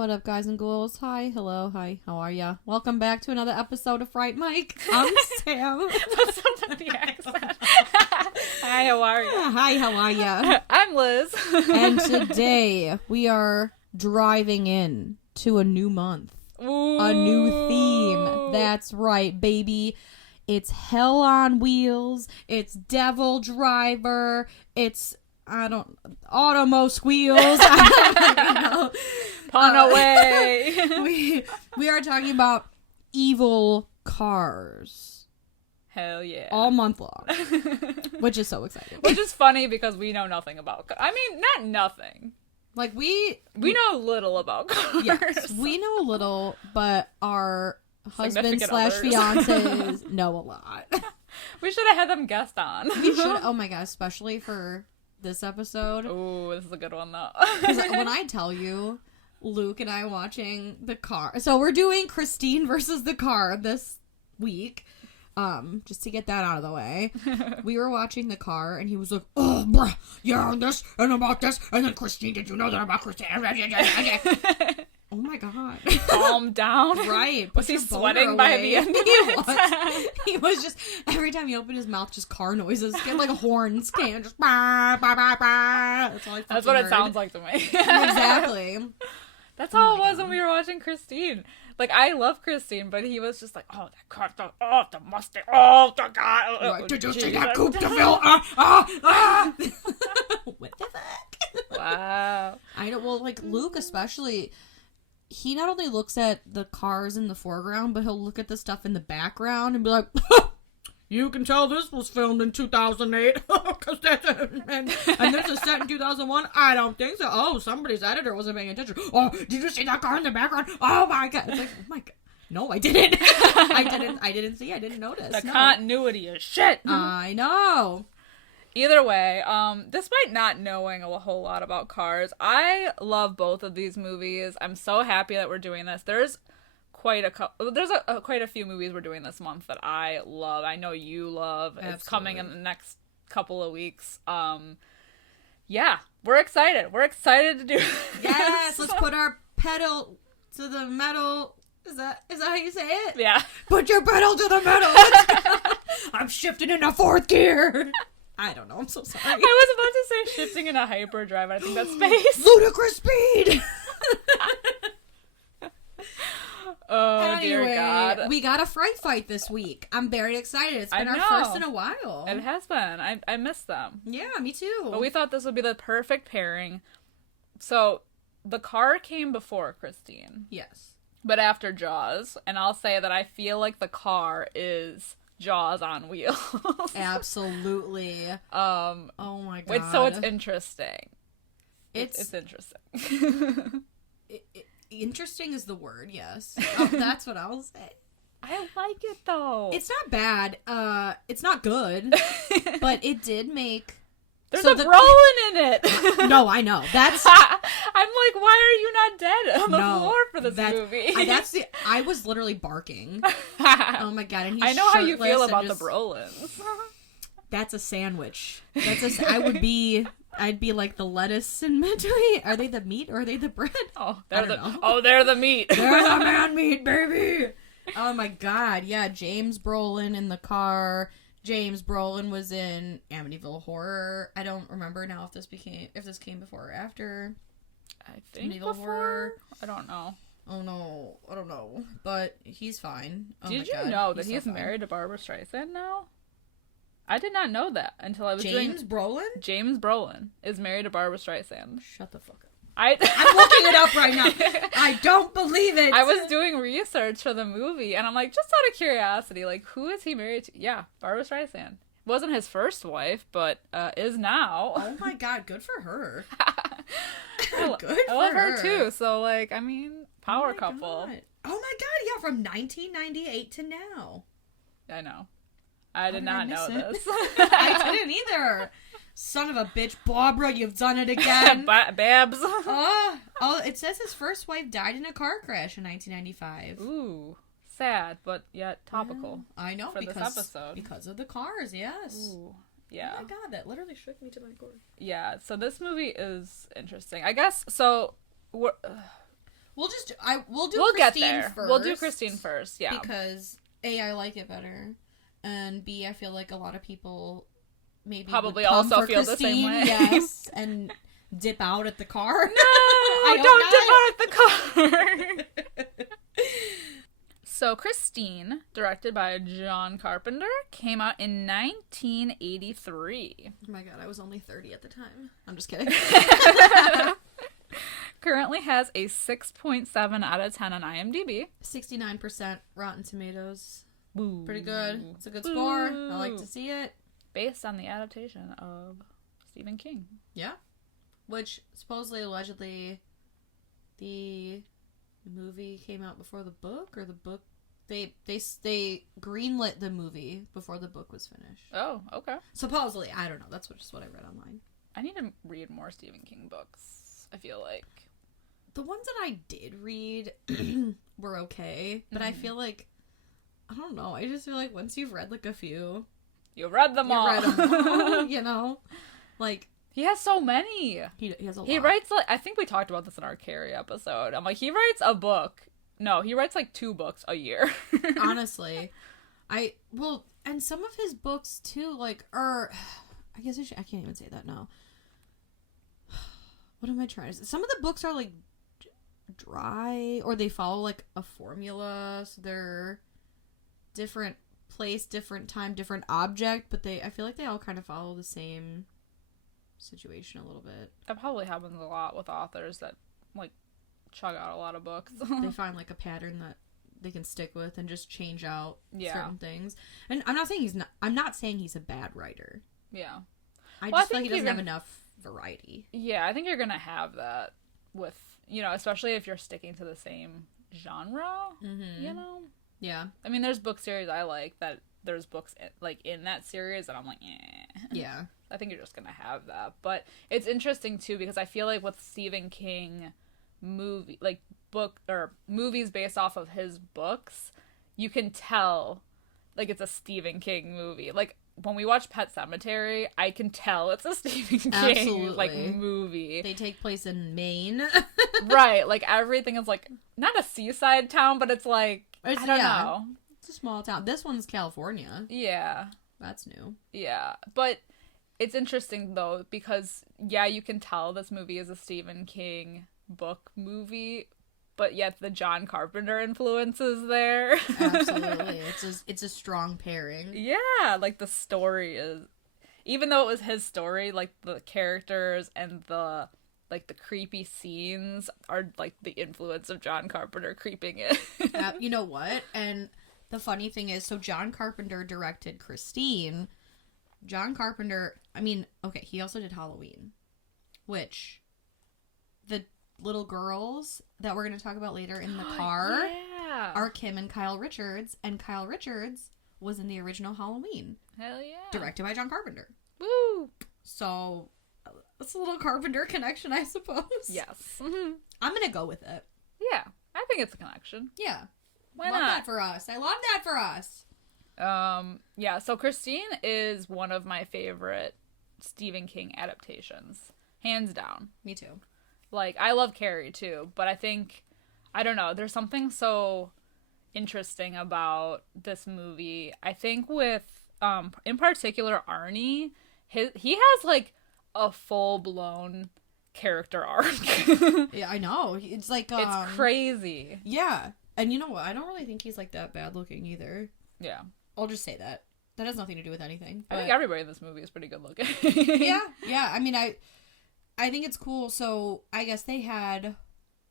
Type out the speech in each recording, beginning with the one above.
What up, guys and ghouls? Hi, hello, hi, how are ya? Welcome back to another episode of Fright Mic. I'm Sam. That's not the accent. Hi, how are you? Hi, how are ya? I'm Liz. And today we are driving in to a new month. Ooh. A new theme. That's right, baby. It's Hell on Wheels. It's Devil Driver. It's Automo Squeals. I don't know. Pun away. we are talking about evil cars. Hell yeah. All month long. Which is so exciting. Which is funny because we know nothing about cars. I mean, not nothing. Like, we know little about cars. Yes, we know a little, but our husbands / others. fiancés know a lot. We should have had them guest on. We should. Oh my god, especially for this episode. Ooh, this is a good one, though. Because when I tell you, Luke and I watching The Car. So we're doing Christine versus The Car this week. Just to get that out of the way. We were watching The Car, and he was like, oh, bruh, yeah, and this, and about this, and then Christine, did you know that about Christine? Oh my god. Calm down. Right. Was he sweating by the end of it? He was just, every time he opened his mouth, just car noises. Get like horns came, just bah, bah, bah, bah. That's what it sounds like to me. Exactly. That's how it was when we were watching Christine. Like, I love Christine, but he was just like, oh, that car, the Mustang, oh, the God. Right. Did you see that Jesus. Coupe de Ville? What the fuck? Wow. I know, well, like, Luke especially, he not only looks at the cars in the foreground, but he'll look at the stuff in the background and be like, you can tell this was filmed in 2008, because that's and this is set in 2001. I don't think so. Oh, somebody's editor wasn't paying attention. Oh, did you see that car in the background? Oh my god! It's like, oh my god, no, I didn't. I didn't see. I didn't notice. The continuity is shit. I know. Either way, despite not knowing a whole lot about cars, I love both of these movies. I'm so happy that we're doing this. There's quite a few movies we're doing this month that I love. I know you love. Absolutely. It's coming in the next couple of weeks. Yeah, we're excited. We're excited to do this. Yes, let's put our pedal to the metal. Is that how you say it? Yeah. Put your pedal to the metal. I'm shifting into fourth gear. I don't know. I'm so sorry. I was about to say shifting into hyperdrive. I think that's space. Ludicrous speed. Oh, anyway, dear God. We got a fright fight this week. I'm very excited. It's been our first in a while. It has been. I missed them. Yeah, me too. But we thought this would be the perfect pairing. So, The Car came before Christine. Yes. But after Jaws. And I'll say that I feel like The Car is Jaws on wheels. Absolutely. Oh my god. So it's interesting. It's interesting. Interesting is the word, yes. That's what I'll say. I like it, though. It's not bad. It's not good. But it did make... There's a Brolin in it! No, I know. That's... I'm like, why are you not dead on the floor for this movie? I was literally barking. Oh my god, and he's I know how you shirtless feel about just, the Brolins. That's a sandwich. I'd be like the lettuce in between. Are they the meat or are they the bread? They're the meat. They're the man meat, baby. Oh my god, yeah, James Brolin in The Car. James Brolin was in Amityville Horror. I don't remember now if this came before or after. I think Amityville before. Horror. I don't know. Oh no, I don't know. But he's fine. Did you know that he's married to Barbara Streisand now? I did not know that until I was James Brolin? James Brolin is married to Barbara Streisand. Shut the fuck up. I'm looking it up right now. I don't believe it. I was doing research for the movie, and I'm like, just out of curiosity, like, who is he married to? Yeah, Barbara Streisand. Wasn't his first wife, but is now. Oh my god, good for her. I love her too. So, like, I mean, power couple. God. Oh my god, yeah, from 1998 to now. I know. I did not know this. I didn't either. Son of a bitch, Barbara, you've done it again. Babs. Oh, it says his first wife died in a car crash in 1995. Ooh, sad, but yet topical. I know, for this episode. Because of the cars, yes. Ooh, yeah. Oh my god, that literally shook me to my core. Yeah, so this movie is interesting. I guess, so, We'll get Christine there. first. We'll do Christine first, yeah. Because A, I like it better, and B, I feel like a lot of people maybe probably would come also for feel Christine, the same way. Yes, and dip out at the car. No, don't dip out at the car. So Christine, directed by John Carpenter, came out in 1983. Oh my god, I was only 30 at the time. I'm just kidding. Currently has a 6.7 out of 10 on IMDb. 69% Rotten Tomatoes. Boo. Pretty good. It's a good score. I like to see it. Based on the adaptation of Stephen King. Yeah. Which, supposedly, allegedly, the movie came out before the book, or the book... They greenlit the movie before the book was finished. Oh, okay. Supposedly. I don't know. That's just what I read online. I need to read more Stephen King books, I feel like. The ones that I did read were okay, but I feel like... I don't know. I just feel like once you've read, like, a few... You read them all. You know? Like... He has so many. He has a lot. He writes, like... I think we talked about this in our Carrie episode. I'm like, he writes a book. No, he writes, like, 2 books a year. Honestly. Well, and some of his books, too, like, are... I guess I can't even say that now. What am I trying to say? Some of the books are, like, dry, or they follow, like, a formula, so they're different place, different time, different object, but I feel like they all kind of follow the same situation a little bit. That probably happens a lot with authors that, like, chug out a lot of books. They find, like, a pattern that they can stick with and just change out certain things. And I'm not saying he's a bad writer. Yeah. I just feel like he doesn't have enough variety. Yeah, I think you're gonna have that with, you know, especially if you're sticking to the same genre, you know? Yeah. I mean, there's book series I like that there's books, like, in that series that I'm like, eh. Yeah. I think you're just gonna have that. But it's interesting, too, because I feel like with Stephen King movies based off of his books, you can tell, like, it's a Stephen King movie. Like, when we watch Pet Sematary, I can tell it's a Stephen King, like, movie. They take place in Maine. Right, like, everything is, like, not a seaside town, but it's, like, I don't know. It's a small town. This one's California. Yeah. That's new. Yeah, but it's interesting, though, because, yeah, you can tell this movie is a Stephen King book movie, but yet the John Carpenter influence is there. Absolutely. It's a strong pairing. Yeah, like, the story is, even though it was his story, like, the characters and the creepy scenes are, like, the influence of John Carpenter creeping in. You know what? And the funny thing is, so John Carpenter directed Christine. John Carpenter, I mean, okay, he also did Halloween, which the little girls that we're going to talk about later in the car are Kim and Kyle Richards, and Kyle Richards was in the original Halloween. Hell yeah. Directed by John Carpenter. Woo! So, it's a little Carpenter connection, I suppose. Yes. I'm going to go with it. Yeah, I think it's a connection. Yeah. Why love not? that for us. I love that for us. Yeah, so Christine is one of my favorite Stephen King adaptations. Hands down. Me too. Like, I love Carrie, too, but I think, I don't know, there's something so interesting about this movie. I think with, in particular, Arnie, he has, like, a full-blown character arc. Yeah, I know. It's like, it's crazy. Yeah. And you know what? I don't really think he's, like, that bad-looking either. Yeah. I'll just say that. That has nothing to do with anything. I think everybody in this movie is pretty good looking. Yeah. I mean, I think it's cool. So I guess they had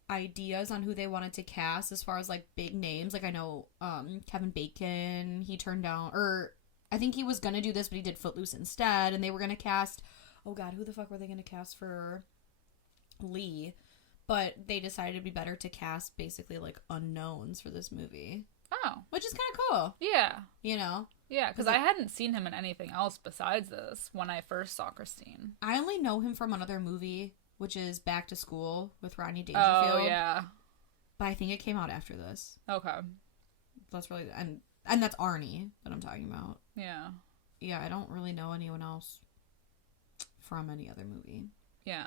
ideas on who they wanted to cast as far as, like, big names. Like, I know Kevin Bacon, he turned down, or I think he was going to do this, but he did Footloose instead. And they were going to cast, oh God, who the fuck were they going to cast for Lee? But they decided it'd be better to cast basically, like, unknowns for this movie. Oh. Which is kind of cool. Yeah. You know? Yeah, because I hadn't seen him in anything else besides this when I first saw Christine. I only know him from another movie, which is Back to School with Rodney Dangerfield. Oh, yeah. But I think it came out after this. Okay. That's really... And that's Arnie that I'm talking about. Yeah. Yeah, I don't really know anyone else from any other movie. Yeah.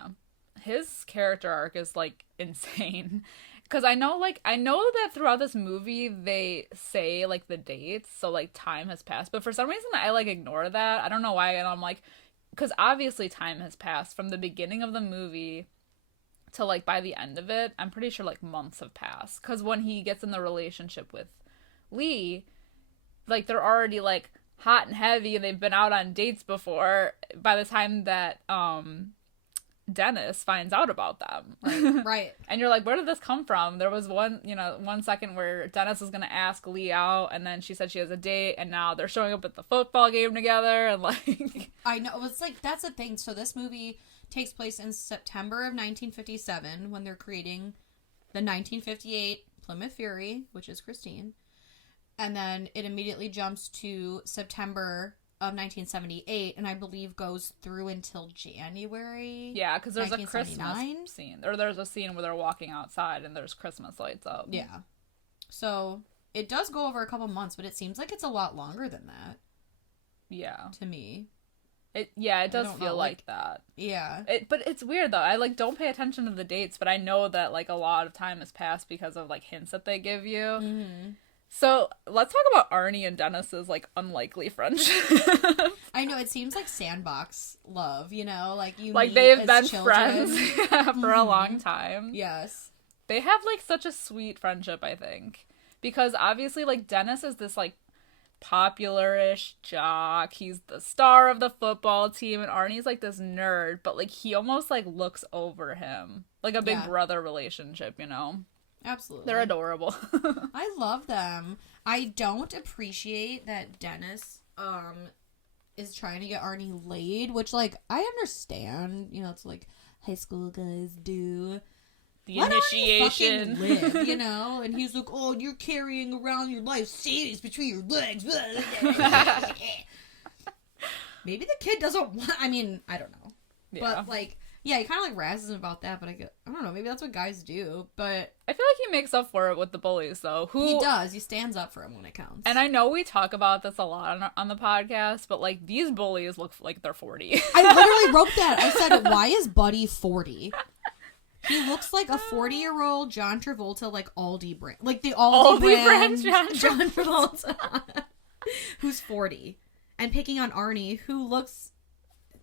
His character arc is, like, insane. Because I know that throughout this movie they say like the dates, so like time has passed. But for some reason I like ignore that. I don't know why, and I'm like, because obviously time has passed from the beginning of the movie to like by the end of it. I'm pretty sure like months have passed. Because when he gets in the relationship with Lee, like they're already like hot and heavy, and they've been out on dates before. By the time that Dennis finds out about them. Right. And you're like, where did this come from? There was one second where Dennis was going to ask Lee out, and then she said she has a date, and now they're showing up at the football game together, and like... I know. It's like, that's the thing. So this movie takes place in September of 1957 when they're creating the 1958 Plymouth Fury, which is Christine. And then it immediately jumps to September of 1978, and I believe goes through until January. Yeah, because there's a Christmas scene. Or there's a scene where they're walking outside and there's Christmas lights up. Yeah. So it does go over a couple months, but it seems like it's a lot longer than that. Yeah. To me. It does feel like that. Yeah. But it's weird, though. I, like, don't pay attention to the dates, but I know that, like, a lot of time has passed because of, like, hints that they give you. Mm-hmm. So, let's talk about Arnie and Dennis's, like, unlikely friendship. I know, it seems like sandbox love, you know? Like, they've been children. friends for a long time. Yes. They have, like, such a sweet friendship, I think. Because, obviously, like, Dennis is this, like, popular-ish jock. He's the star of the football team, and Arnie's, like, this nerd. But, like, he almost, like, looks over him. Like a big brother relationship, you know? Absolutely. They're adorable. I love them. I don't appreciate that Dennis is trying to get Arnie laid, which, like, I understand. You know, it's like high school guys do. The initiation. Let Arnie fucking live, you know? And he's like, oh, you're carrying around your life savings between your legs. Maybe the kid doesn't want... I mean, I don't know. Yeah. But, like... Yeah, he kind of, like, razzes him about that, but I don't know, maybe that's what guys do, but... I feel like he makes up for it with the bullies, though. He does. He stands up for him when it counts. And I know we talk about this a lot on the podcast, but, like, these bullies look like they're 40. I literally wrote that. I said, why is Buddy 40? He looks like a 40-year-old John Travolta, like, Aldi brand. Like, the Aldi brand John Travolta. Who's 40. And picking on Arnie, who looks...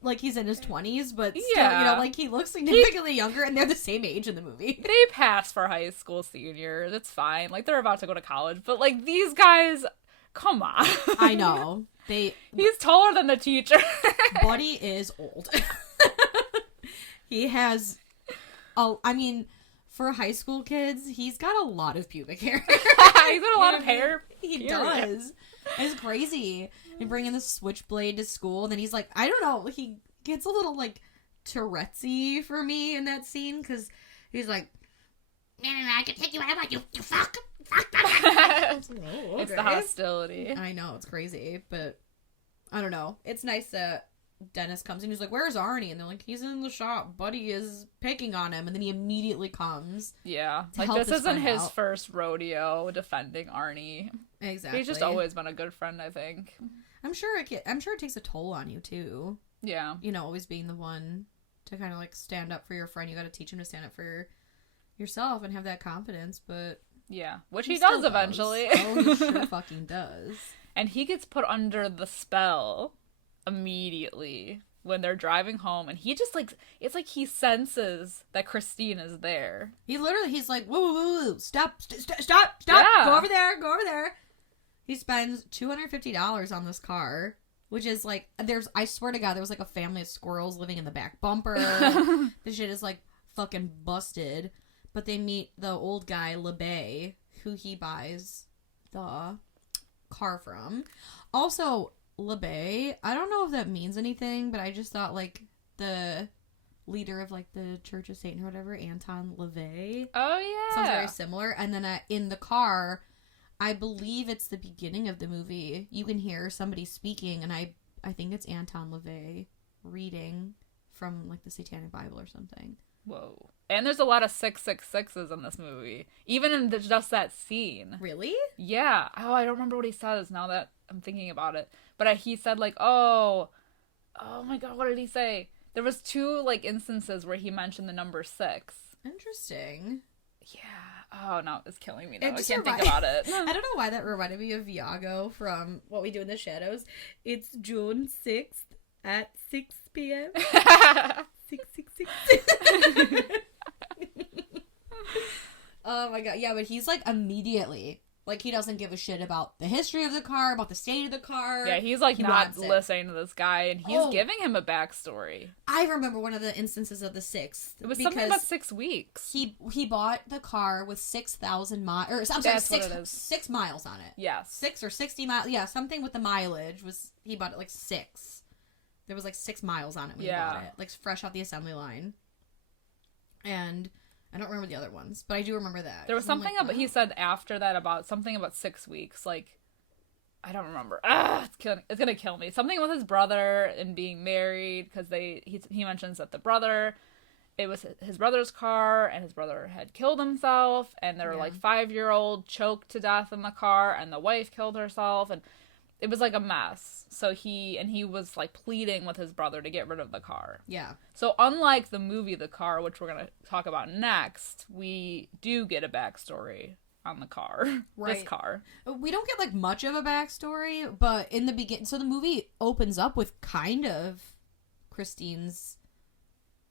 like he's in his 20s, but still, you know, like he looks significantly younger, and they're the same age in the movie. They pass for high school seniors. It's fine. Like, they're about to go to college, but like these guys, come on. I know. He's taller than the teacher. Buddy is old. He has, I mean, for high school kids, he's got a lot of pubic hair. He's got a lot of hair. He does. It's crazy. And bringing the switchblade to school, and then he's like, I don't know, he gets a little, like, Tourette's-y for me in that scene, because he's like, I can take you whenever you fuck. It's like, oh, okay. It's the hostility. I know, it's crazy, but I don't know. It's nice that Dennis comes in, he's like, where's Arnie? And they're like, he's in the shop. Buddy is picking on him, and then he immediately comes. Yeah. Like, this isn't his first rodeo defending Arnie. Exactly. He's just always been a good friend, I think. I'm sure it takes a toll on you, too. Yeah. You know, always being the one to kind of, like, stand up for your friend. You gotta teach him to stand up for yourself and have that confidence, but... Yeah. Which he does eventually. Oh, he sure fucking does. And he gets put under the spell immediately when they're driving home, and he just, like, it's like he senses that Christine is there. He's like, whoa, whoa, whoa, stop, Yeah. go over there. He spends $250 on this car, which is like, I swear to God, there was like a family of squirrels living in the back bumper. This shit is like fucking busted. But they meet the old guy, LeBay, who he buys the car from. Also, LeBay, I don't know if that means anything, but I just thought like the leader of like the Church of Satan or whatever, Anton LaVey. Oh, yeah. Sounds very similar. And then in the car... I believe it's the beginning of the movie. You can hear somebody speaking, and I think it's Anton LaVey reading from, like, the Satanic Bible or something. Whoa. And there's a lot of 666s in this movie. Even in just that scene. Really? Yeah. Oh, I don't remember what he says now that I'm thinking about it. But he said, like, oh my God, what did he say? There was 2, like, instances where he mentioned the number 6. Interesting. Yeah. Oh, no, it's killing me now. It I just can't think remi- about it. I don't know why that reminded me of Viago from What We Do in the Shadows. It's June 6th at 6 p.m. 666. Oh my god. Yeah, but he's like immediately. Like, he doesn't give a shit about the history of the car, about the state of the car. Yeah, he's like He not wants it. listening to this guy, and he's giving him a backstory. I remember one of the instances of the 6th. It was something about 6 weeks. He bought the car with 6,000 miles, or I'm That's sorry, what it is. 6 miles on it. Yes. 6 or 60 miles. Yeah, something with the mileage was, he bought it like 6. There was like 6 miles on it when he bought it. Like, fresh off the assembly line. And I don't remember the other ones, but I do remember that. There was something like, about, he said after that about something about 6 weeks, like, I don't remember. It's gonna kill me. Something with his brother and being married, because he mentions that it was his brother's car, and his brother had killed himself, and their like 5-year-old choked to death in the car, and the wife killed herself, and it was like a mess. So he was like pleading with his brother to get rid of the car. Yeah. So unlike the movie The Car, which we're going to talk about next, we do get a backstory on the car. Right. This car. We don't get like much of a backstory, but in the beginning, so the movie opens up with kind of Christine's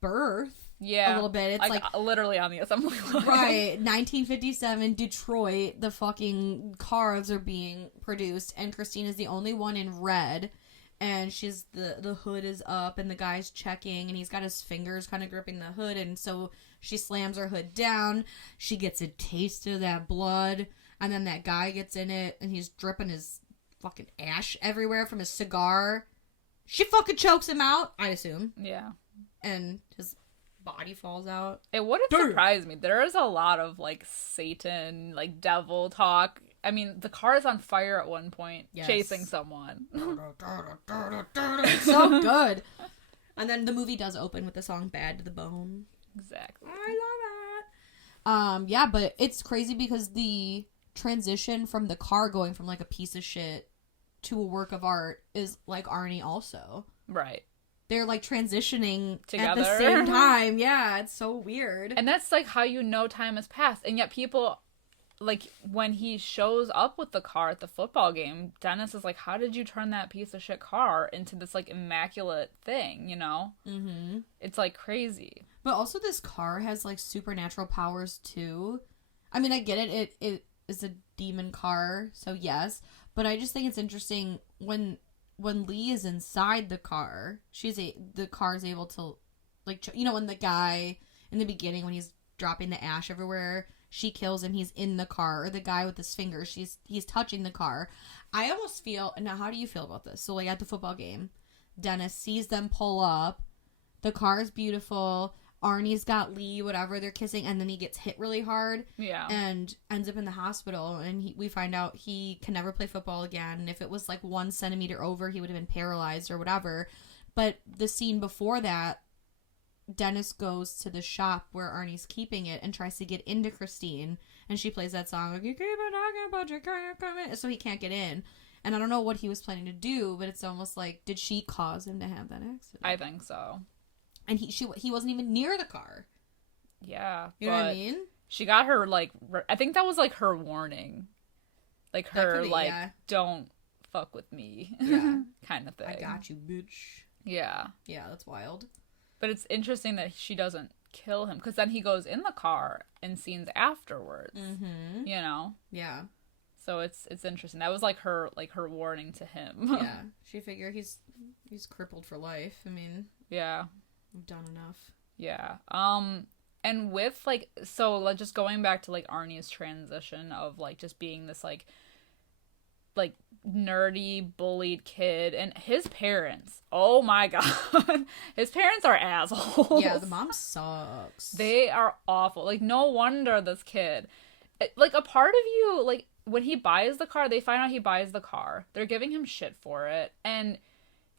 birth. Yeah. A little bit. It's like literally on the assembly line. Right. 1957, Detroit, the fucking cars are being produced, and Christine is the only one in red, and she's the hood is up, and the guy's checking, and he's got his fingers kind of gripping the hood, and so she slams her hood down. She gets a taste of that blood, and then that guy gets in it, and he's dripping his fucking ash everywhere from his cigar. She fucking chokes him out, I assume. Yeah. And his body falls out. It wouldn't surprise me. There is a lot of like Satan, like devil talk. I mean, the car is on fire at one point, chasing someone. So good. And then the movie does open with the song "Bad to the Bone." Exactly. I love it. Yeah, but it's crazy because the transition from the car going from like a piece of shit to a work of art is like Arnie also. Right. They're like transitioning Together. at the same time. Yeah, it's so weird. And that's like how you know time has passed. And yet people, like, when he shows up with the car at the football game, Dennis is like, how did you turn that piece of shit car into this like immaculate thing, you know? Mm-hmm. It's like crazy. But also this car has like supernatural powers too. I mean, I get it. It is a demon car, so yes. But I just think it's interesting when Lee is inside the car, the car is able to, like, when the guy in the beginning, when he's dropping the ash everywhere, she kills him, he's in the car, or the guy with his fingers, he's touching the car. I almost feel, now how do you feel about this? So like at the football game, Dennis sees them pull up, the car is beautiful, Arnie's got Lee, whatever, they're kissing, and then he gets hit really hard. Yeah. And ends up in the hospital, and we find out he can never play football again, and if it was like 1 centimeter over, he would have been paralyzed or whatever. But the scene before that, Dennis goes to the shop where Arnie's keeping it and tries to get into Christine, and she plays that song, like, you keep on talking about you can't come in, so he can't get in. And I don't know what he was planning to do, but it's almost like, did she cause him to have that accident? I think so. And he wasn't even near the car. Yeah. You know what I mean? She got her, like, I think that was, like, her warning. Like, her, be, like, yeah. Don't fuck with me. Yeah. Kind of thing. I got you, bitch. Yeah. Yeah, that's wild. But it's interesting that she doesn't kill him, because then he goes in the car in scenes afterwards. Mm-hmm. You know? Yeah. So it's interesting. That was like her warning to him. Yeah. She figured he's crippled for life. I mean, yeah. I've done enough. Yeah. And with like, so like just going back to like Arnie's transition of like just being this like nerdy bullied kid, and his parents, oh my god, his parents are assholes. Yeah, the mom sucks. They are awful. Like, no wonder this kid, like, a part of you, like, when he buys the car, they find out he buys the car, they're giving him shit for it, and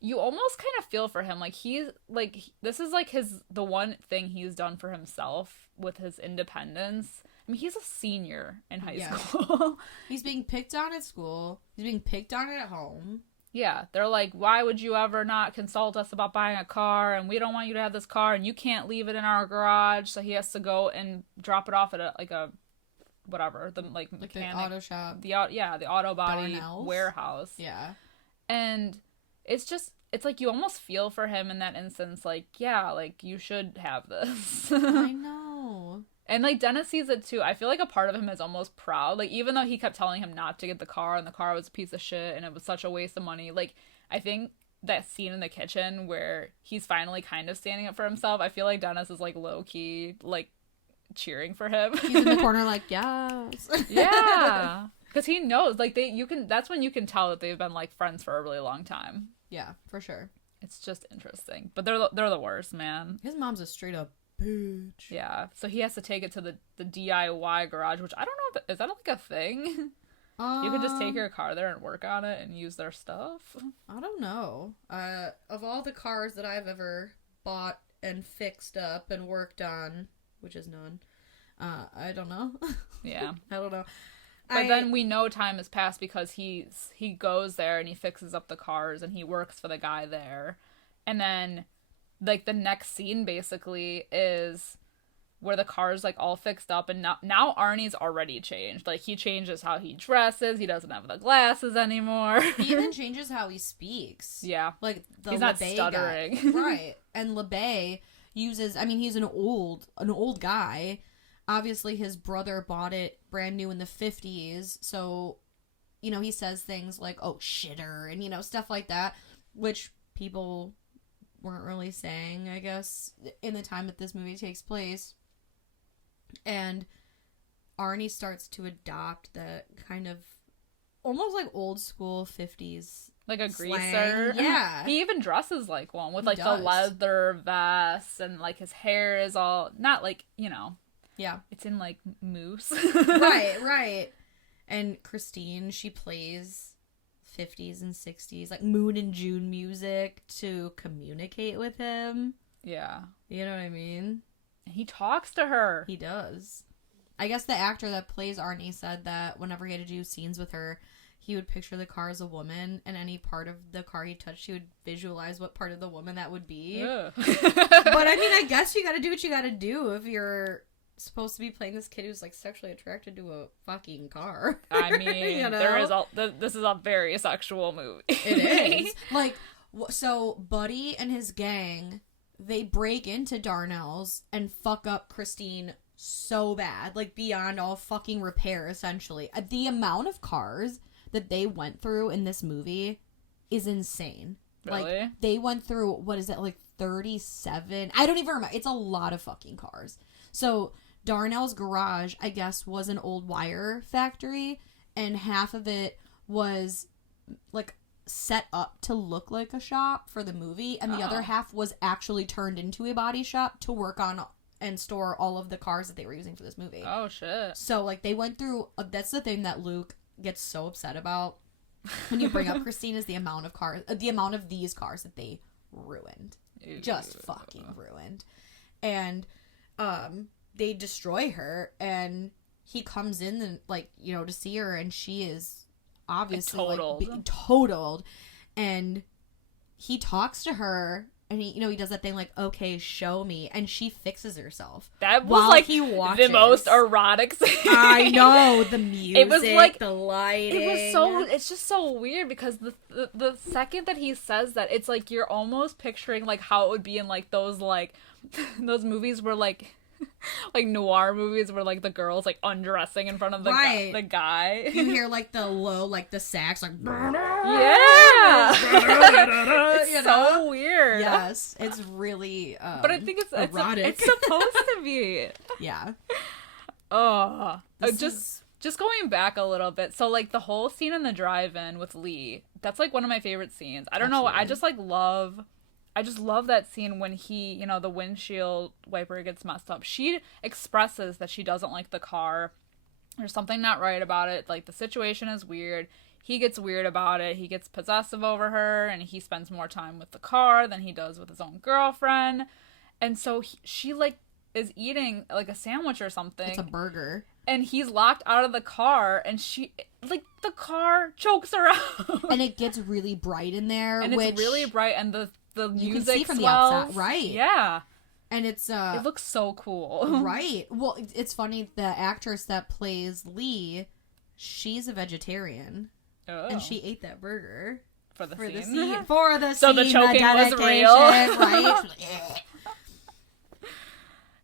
you almost kind of feel for him. Like, he's like, this is like the one thing he's done for himself with his independence. I mean, he's a senior in high school. He's being picked on at school. He's being picked on at home. Yeah, they're like, why would you ever not consult us about buying a car? And we don't want you to have this car, and you can't leave it in our garage. So he has to go and drop it off at a whatever, the like the mechanic, auto shop. the auto body Darnell's warehouse. Yeah. And it's like you almost feel for him in that instance, like, yeah, like you should have this. I know. And like Dennis sees it too. I feel like a part of him is almost proud. Like even though he kept telling him not to get the car and the car was a piece of shit and it was such a waste of money, like I think that scene in the kitchen where he's finally kind of standing up for himself, I feel like Dennis is like low key like cheering for him. He's in the corner like, yes. Yeah. Because he knows, like that's when you can tell that they've been like friends for a really long time. Yeah, for sure. It's just interesting. But they're the worst, man. His mom's a straight up bitch. Yeah. So he has to take it to the DIY garage, which I don't know if is that like a thing? You could just take your car there and work on it and use their stuff. I don't know. Of all the cars that I've ever bought and fixed up and worked on, which is none, I don't know. Yeah. I don't know. But then we know time has passed because he goes there and he fixes up the cars and he works for the guy there. And then, like, the next scene basically is where the car's, like, all fixed up. And now Arnie's already changed. Like, he changes how he dresses. He doesn't have the glasses anymore. He even changes how he speaks. Yeah. Like, the he's not LeBay stuttering. guy. Right. And LeBay uses, I mean, he's an old guy. Obviously, his brother bought it brand new in the 50s, so, you know, he says things like, oh, shitter, and, you know, stuff like that, which people weren't really saying, I guess, in the time that this movie takes place. And Arnie starts to adopt that kind of almost like old school 50s like a slang. greaser. Yeah. He even dresses like one with, He like, does. the leather vest and, like, his hair is all, not, like, you know. Yeah. It's in, like, mousse. Right. And Christine, she plays 50s and 60s, like, Moon and June music to communicate with him. Yeah. You know what I mean? And he talks to her. He does. I guess the actor that plays Arnie said that whenever he had to do scenes with her, he would picture the car as a woman, and any part of the car he touched, he would visualize what part of the woman that would be. Ugh. But, I mean, I guess you gotta do what you gotta do if you're supposed to be playing this kid who's like sexually attracted to a fucking car. I mean, You know? there is this is a very sexual movie. It is. Like, so Buddy and his gang, they break into Darnell's and fuck up Christine so bad, like beyond all fucking repair, essentially. The amount of cars that they went through in this movie is insane. Really? Like, they went through, what is it, like 37? I don't even remember. It's a lot of fucking cars. So Darnell's garage, I guess, was an old wire factory, and half of it was, like, set up to look like a shop for the movie, and the other half was actually turned into a body shop to work on and store all of the cars that they were using for this movie. Oh, shit. So, like, they went through, that's the thing that Luke gets so upset about when you bring up Christine, is the amount of cars, the amount of these cars that they ruined. Ew. Just fucking ruined. And, they destroy her, and he comes in and, like, you know, to see her, and she is obviously totaled, and he talks to her, and he, you know, he does that thing like, okay, show me, and she fixes herself. That was while like he watches. the most erotic scene. I know, the music, it was like the lighting. It's just so weird because the second that he says that, it's like you're almost picturing like how it would be in like those those movies where like noir movies where like the girl's like undressing in front of the the guy. You hear like the low, like the sax, like yeah. It's so weird. Yes, it's really. But I think it's erotic. It's supposed to be. Yeah. Oh, just going back a little bit. So like the whole scene in the drive-in with Lee, that's like one of my favorite scenes. I don't know. I just love that scene when he, you know, the windshield wiper gets messed up. She expresses that she doesn't like the car. There's something not right about it. Like, the situation is weird. He gets weird about it. He gets possessive over her, and he spends more time with the car than he does with his own girlfriend. And so she, like, is eating, like, a sandwich or something. It's a burger. And he's locked out of the car, and she, like, the car chokes her out. And it gets really bright in there. And it's really bright, and the music you can see from swells. the outside, right? Yeah. And it's it looks so cool. Right. Well, it's funny, the actress that plays Lee, she's a vegetarian. Oh. And she ate that burger. For the scene. So scene, the choking was real. Right?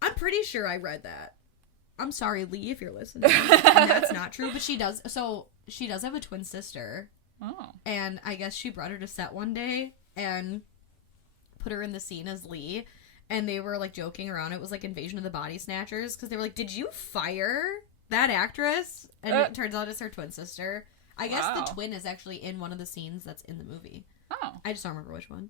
I'm pretty sure I read that. I'm sorry, Lee, if you're listening. And that's not true, but she does. So she does have a twin sister. Oh. And I guess she brought her to set one day and put her in the scene as Lee. And they were, like, joking around. It was, like, Invasion of the Body Snatchers. Because they were like, did you fire that actress? And it turns out it's her twin sister. I guess the twin is actually in one of the scenes that's in the movie. Oh. I just don't remember which one.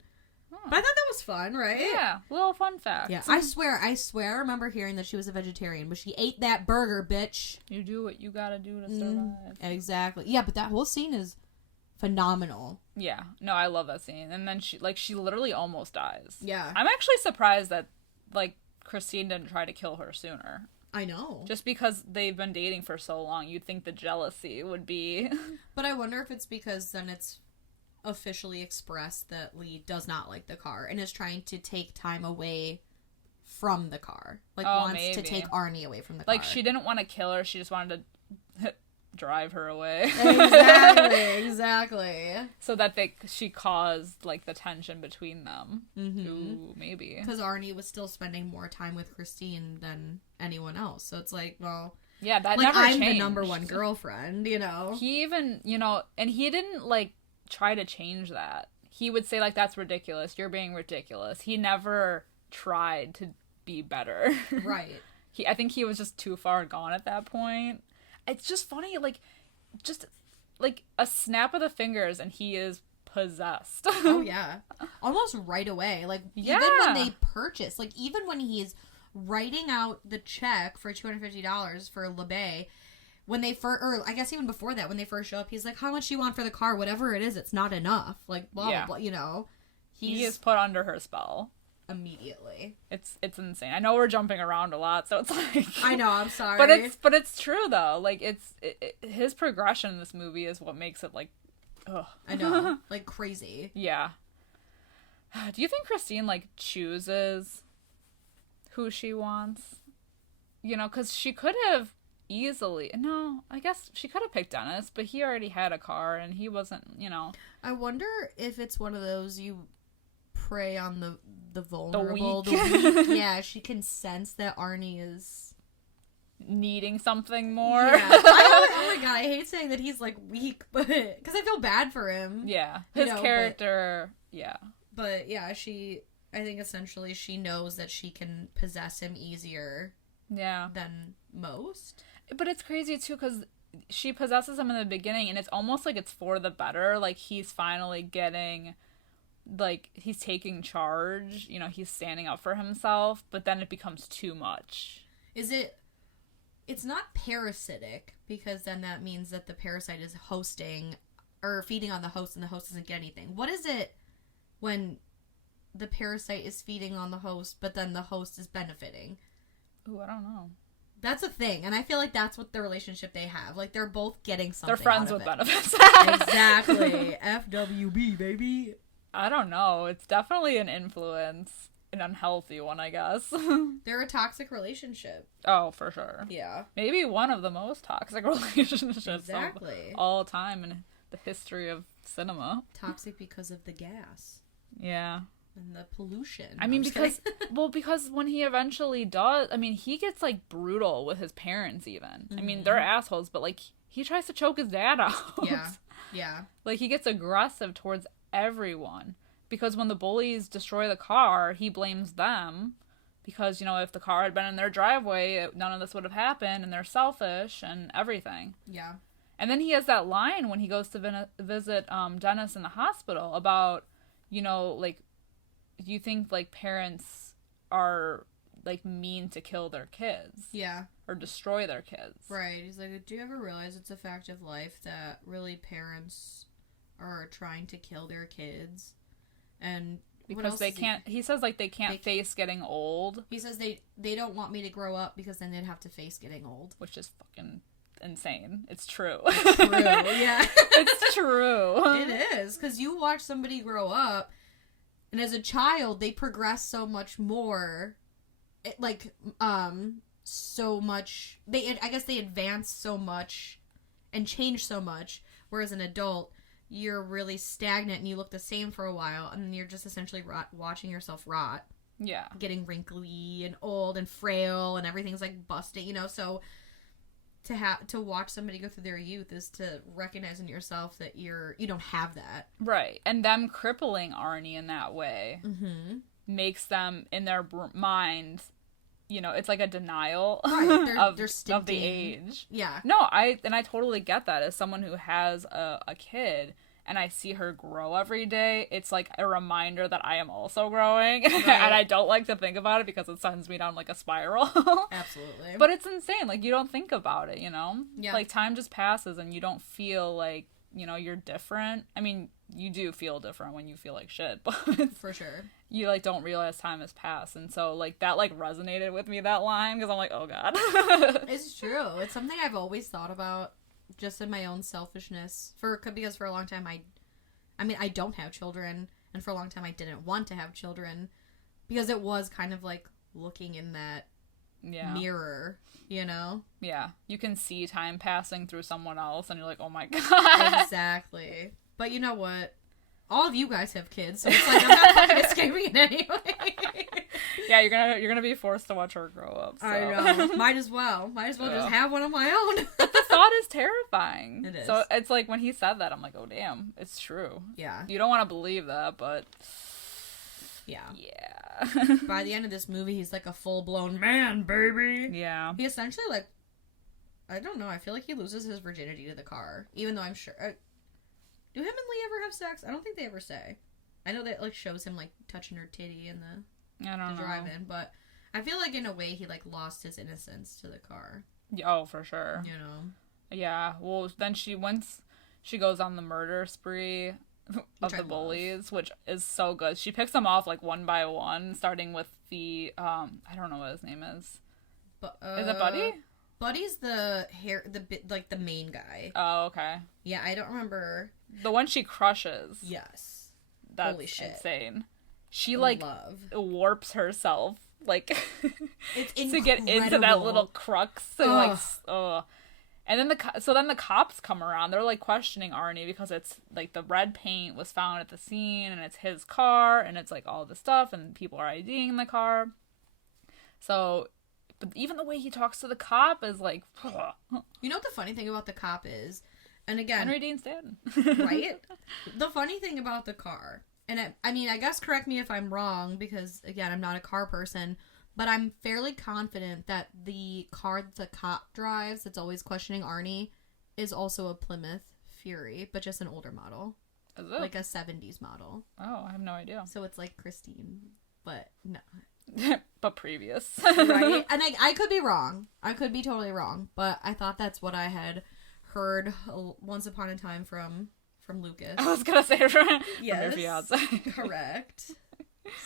Oh. But I thought that was fun, right? Yeah. Little fun fact. Yeah. I swear I remember hearing that she was a vegetarian. But she ate that burger, bitch. You do what you gotta do to survive. Exactly. Yeah, but that whole scene is phenomenal. Yeah. No, I love that scene. And then she literally almost dies. Yeah. I'm actually surprised that, like, Christine didn't try to kill her sooner. I know. Just because they've been dating for so long, you'd think the jealousy would be... But I wonder if it's because then it's officially expressed that Lee does not like the car and is trying to take time away from the car. Like, wants to take Arnie away from the car. Like, she didn't want to kill her, she just wanted to drive her away. Exactly. So that she caused, like, the tension between them. Mm-hmm. Ooh, maybe. Because Arnie was still spending more time with Christine than anyone else. So it's like, well... Yeah, that like, never I'm changed. the number one girlfriend, you know? He even, and he didn't, like, try to change that. He would say, like, that's ridiculous. You're being ridiculous. He never tried to be better. Right. I think he was just too far gone at that point. It's just funny, like, just, like, a snap of the fingers and he is possessed. Oh, yeah. Almost right away. Like, even when they purchase, like, even when he's writing out the check for $250 for LeBay, when they first, or I guess even before that, when they first show up, he's like, how much do you want for the car? Whatever it is, it's not enough. Like, blah, blah, blah, you know. He is put under her spell. Immediately. It's insane. I know we're jumping around a lot, so it's like... I know, I'm sorry. But it's true, though. Like, his progression in this movie is what makes it, like, ugh. I know. Like, crazy. Yeah. Do you think Christine, like, chooses who she wants? You know, because she could have easily... No, I guess she could have picked Dennis, but he already had a car, and he wasn't, you know... I wonder if it's one of those you prey on the vulnerable, the weak. Yeah, she can sense that Arnie is needing something more. Yeah. Oh my god, I hate saying that he's like weak, but because I feel bad for him. Yeah, his character. But yeah, I think essentially she knows that she can possess him easier. Yeah. Than most. But it's crazy too because she possesses him in the beginning, and it's almost like it's for the better. Like he's finally getting. Like, he's taking charge, you know, he's standing up for himself, but then it becomes too much. It's not parasitic, because then that means that the parasite is hosting, or feeding on the host, and the host doesn't get anything. What is it when the parasite is feeding on the host, but then the host is benefiting? Ooh, I don't know. That's a thing, and I feel like that's what the relationship they have. Like, they're both getting something They're friends out of with it. benefits. Exactly. FWB, baby. I don't know. It's definitely an influence. An unhealthy one, I guess. They're a toxic relationship. Oh, for sure. Yeah. Maybe one of the most toxic relationships exactly. of all time in the history of cinema. Toxic because of the gas. Yeah. And the pollution. I mean, because when he eventually does, I mean, he gets, like, brutal with his parents, even. Mm-hmm. I mean, they're assholes, but, like, he tries to choke his dad out. Yeah. Yeah. Like, he gets aggressive towards everyone. Because when the bullies destroy the car, he blames them. Because, you know, if the car had been in their driveway, none of this would have happened, and they're selfish and everything. Yeah. And then he has that line when he goes to visit Dennis in the hospital about, you know, like, do you think, like, parents are, like, mean to kill their kids? Yeah. Or destroy their kids? Right. He's like, do you ever realize it's a fact of life that really parents are trying to kill their kids? And because they can't, he says, like, they can't face getting old. He says they don't want me to grow up because then they'd have to face getting old. Which is fucking insane. It's true. It's true, yeah. It's true. It is, because you watch somebody grow up, and as a child, they progress so much more like so much. I guess they advance so much and change so much, whereas an adult, you're really stagnant and you look the same for a while, and then you're just essentially watching yourself rot. Yeah. Getting wrinkly and old and frail, and everything's like busting, you know. So to watch somebody go through their youth is to recognize in yourself that you don't have that. Right. And them crippling Arnie in that way makes them, in their mind, you know, it's like a denial of the age. Yeah. No, I totally get that. As someone who has a kid and I see her grow every day, it's like a reminder that I am also growing. Right. And I don't like to think about it because it sends me down like a spiral. Absolutely. But it's insane. Like, you don't think about it, you know? Yeah. Like, time just passes and you don't feel like, you know, you're different. I mean, you do feel different when you feel like shit, but for sure. You, like, don't realize time has passed. And so, like, that, like, resonated with me, that line, because I'm like, oh, God. It's true. It's something I've always thought about, just in my own selfishness. Because for a long time, I don't have children, and for a long time I didn't want to have children, because it was kind of like looking in that mirror, you know? Yeah. You can see time passing through someone else, and you're like, oh my God. Exactly. But you know what? All of you guys have kids, so it's like I'm not fucking escaping it anyway. Yeah, you're gonna be forced to watch her grow up. So. I know. Might as well just have one of my own. But the thought is terrifying. It is. So it's like when he said that, I'm like, oh damn, it's true. Yeah. You don't want to believe that, but yeah. Yeah. By the end of this movie, he's like a full-blown man, baby. Yeah. He essentially, like, I don't know, I feel like he loses his virginity to the car, even though I'm sure... do him and Lee ever have sex? I don't think they ever say. I know that, like, shows him, like, touching her titty in the drive-in, but I feel like, in a way, he, like, lost his innocence to the car. Oh, for sure. You know? Yeah. Well, then once she goes on the murder spree of the bullies, which is so good. She picks them off, like, one by one, starting with the, I don't know what his name is. Is it Buddy? Buddy's the main guy. Oh, okay. Yeah, I don't remember... The one she crushes. Yes. That's Holy shit. Insane. She, like, warps herself, like, it's to get into that little crux. And, like, and then the cops come around. They're, like, questioning Arnie because it's, like, the red paint was found at the scene, and it's his car, and it's, like, all this stuff, and people are IDing the car. So... But even the way he talks to the cop is like... You know what the funny thing about the cop is? And again... Henry Dean Stanton. Right? The funny thing about the car... And I mean, I guess correct me if I'm wrong, because, again, I'm not a car person, but I'm fairly confident that the car that the cop drives that's always questioning Arnie is also a Plymouth Fury, but just an older model. Is it? Like a 70s model. Oh, I have no idea. So it's like Christine, but no. But previous. Right? And I could be wrong. I could be totally wrong. But I thought that's what I had heard once upon a time from Lucas. I was going to say from your fiance. Correct.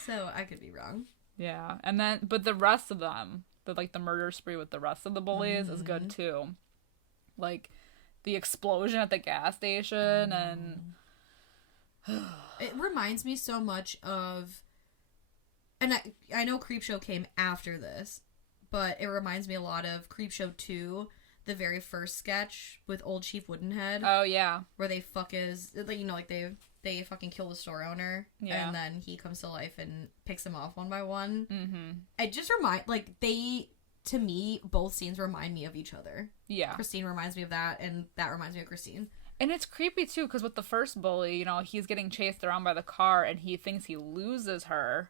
So I could be wrong. Yeah. And then, but the rest of them, the murder spree with the rest of the bullies is good too. Like, the explosion at the gas station and... It reminds me so much of... And I know Creepshow came after this, but it reminds me a lot of Creepshow 2, the very first sketch with Old Chief Woodenhead. Oh, yeah. Where they they fucking kill the store owner. Yeah. And then he comes to life and picks them off one by one. Mm-hmm. It just to me, both scenes remind me of each other. Yeah. Christine reminds me of that, and that reminds me of Christine. And it's creepy, too, because with the first bully, you know, he's getting chased around by the car, and he thinks he loses her.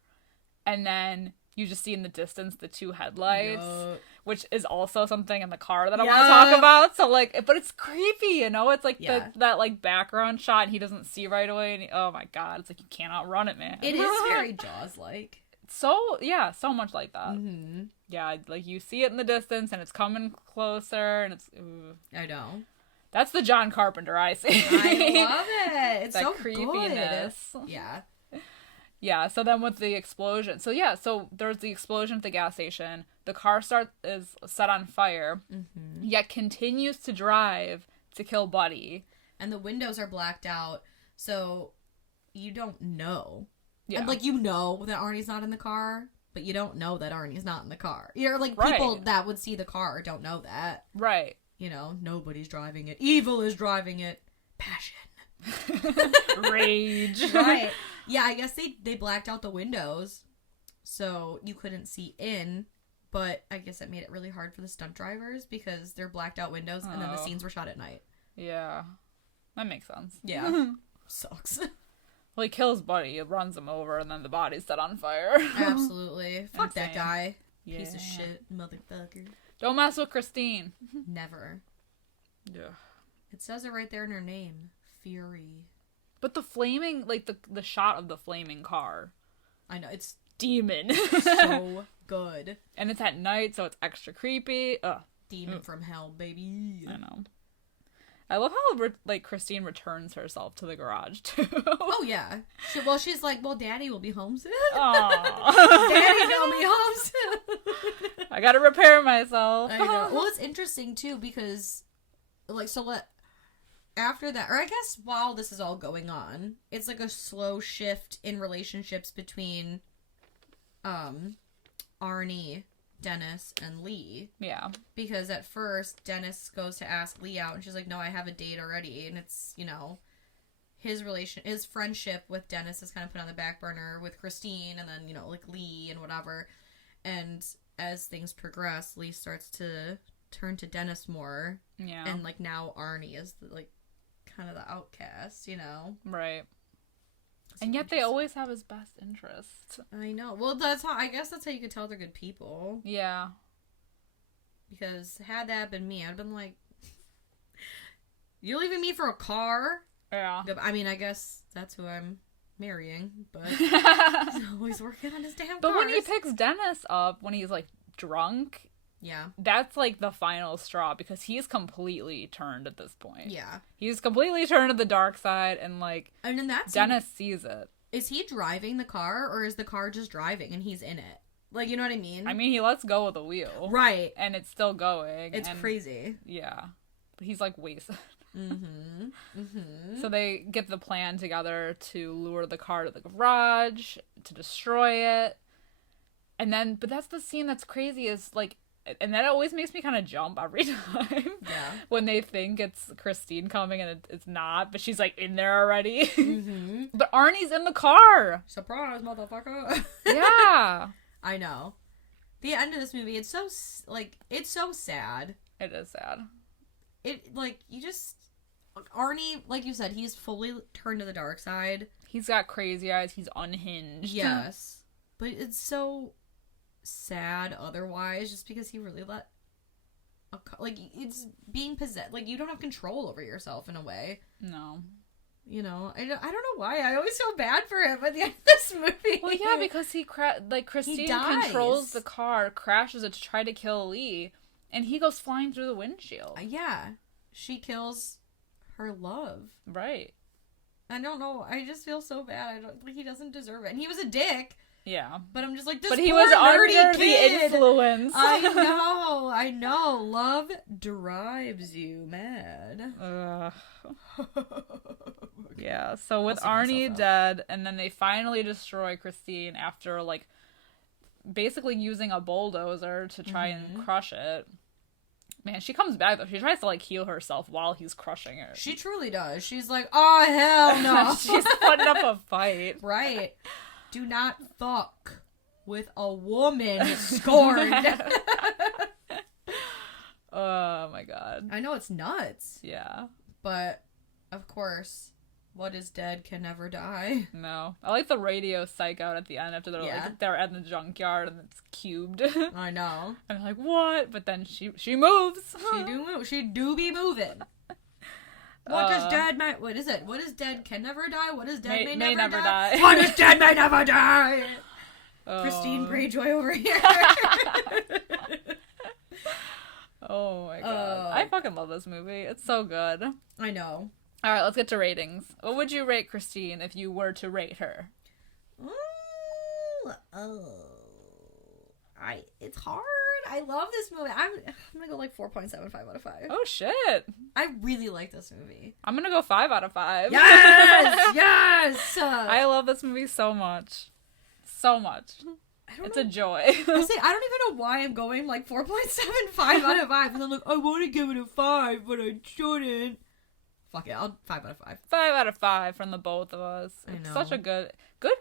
And then you just see in the distance the two headlights, which is also something in the car that I want to talk about. So, like, but it's creepy, you know? It's like that like, background shot, and he doesn't see right away. And oh, my God. It's like, you cannot run it, man. It is very Jaws-like. So much like that. Mm-hmm. Yeah, like, you see it in the distance, and it's coming closer, and it's... Ooh. I know. That's the John Carpenter I see. I love it. It's that so creepiness. Good. Yeah. Yeah, so then with the explosion. So there's the explosion at the gas station. The car is set on fire, yet continues to drive to kill Buddy. And the windows are blacked out, so you don't know. Yeah. And, like, you know that Arnie's not in the car, but you don't know that Arnie's not in the car. You're like, Right. people that would see the car don't know that. Right. You know, nobody's driving it. Evil is driving it. Passion. Rage. Right. Yeah, I guess they blacked out the windows, so you couldn't see in, but I guess it made it really hard for the stunt drivers because they're blacked out windows, and then the scenes were shot at night. Yeah. That makes sense. Yeah. Sucks. Well, he kills Buddy, he runs him over, and then the body's set on fire. Absolutely. Fuck that Insane. guy. Yeah. Piece of shit, motherfucker. Don't mess with Christine. Never. Yeah. It says it right there in her name. Fury. But the flaming, like, the shot of the flaming car. I know, it's Demon. so good. And it's at night, so it's extra creepy. Ugh. Demon from hell, baby. I know. I love how, like, Christine returns herself to the garage, too. Oh, yeah. She's like, well, Daddy will be home soon. Aww. Daddy will be home soon. I gotta repair myself. I know. Well, it's interesting, too, because, like, after that, or I guess while this is all going on, it's like a slow shift in relationships between, Arnie, Dennis, and Lee. Yeah. Because at first, Dennis goes to ask Lee out, and she's like, no, I have a date already. And it's, you know, his friendship with Dennis is kind of put on the back burner with Christine, and then, you know, like, Lee and whatever. And as things progress, Lee starts to turn to Dennis more. Yeah. And, like, now Arnie is, like, kind of the outcast, you know? Right. And yet they always have his best interest. I know. Well, I guess that's how you could tell they're good people. Yeah. Because had that been me, I'd been like, you're leaving me for a car? Yeah. I mean, I guess that's who I'm marrying, but he's always working on his damn But cars. when he picks Dennis up, when he's, like, drunk, yeah. that's, like, the final straw, because he's completely turned at this point. Yeah. He's completely turned to the dark side, and, like, And then that's... Dennis sees it. Is he driving the car, or is the car just driving and he's in it? Like, you know what I mean? I mean, he lets go of the wheel. Right. And it's still going. It's crazy. Yeah. But he's, like, wasted. Mm-hmm. Mm-hmm. So they get the plan together to lure the car to the garage, to destroy it. And then, but that's the scene that's crazy is, like, and that always makes me kind of jump every time. Yeah. When they think it's Christine coming and it's not, but she's, like, in there already. Mm-hmm. But Arnie's in the car. Surprise, motherfucker. Yeah. I know. The end of this movie, it's so sad. It is sad. Arnie, like you said, he's fully turned to the dark side. He's got crazy eyes. He's unhinged. Yes. But it's so sad otherwise, just because he really let it's being possessed. Like, you don't have control over yourself in a way. No. You know, I don't know why. I always feel bad for him at the end of this movie. Well, yeah, because Christine controls the car, crashes it to try to kill Lee, and he goes flying through the windshield. Yeah. She kills her love. Right. I don't know. I just feel so bad. He doesn't deserve it. And he was a dick. Yeah. But I'm just like, this But he poor was nerdy under kid. the influence. I know. Love drives you mad. Yeah, so with I'll see Arnie myself dead, and then they finally destroy Christine after, like, basically using a bulldozer to try and crush it. Man, she comes back, though. She tries to, like, heal herself while he's crushing her. She truly does. She's like, oh, hell no. She's putting up a fight. Right. Do not fuck with a woman scorned. Oh, my God. I know it's nuts. Yeah. But, of course, what is dead can never die. No. I like the radio psych out at the end after they're at the junkyard and it's cubed. I know. I'm like, what? But then she moves. She do move. She do be moving. What is dead may... What is it? What is dead can never die? What is dead may never die? What is dead may never die? Christine Greyjoy over here. Oh my God. I fucking love this movie. It's so good. I know. Alright, let's get to ratings. What would you rate Christine if you were to rate her? It's hard. I love this movie. I'm gonna go like 4.75 out of 5. Oh shit. I really like this movie. I'm gonna go 5 out of 5. Yes! Yes! I love this movie so much. So much. It's a joy. I don't even know why I'm going like 4.75 out of 5, and I'm like, I want to give it a 5, but I shouldn't. Fuck it, I'll 5 out of 5. 5 out of 5 from the both of us. It's such a good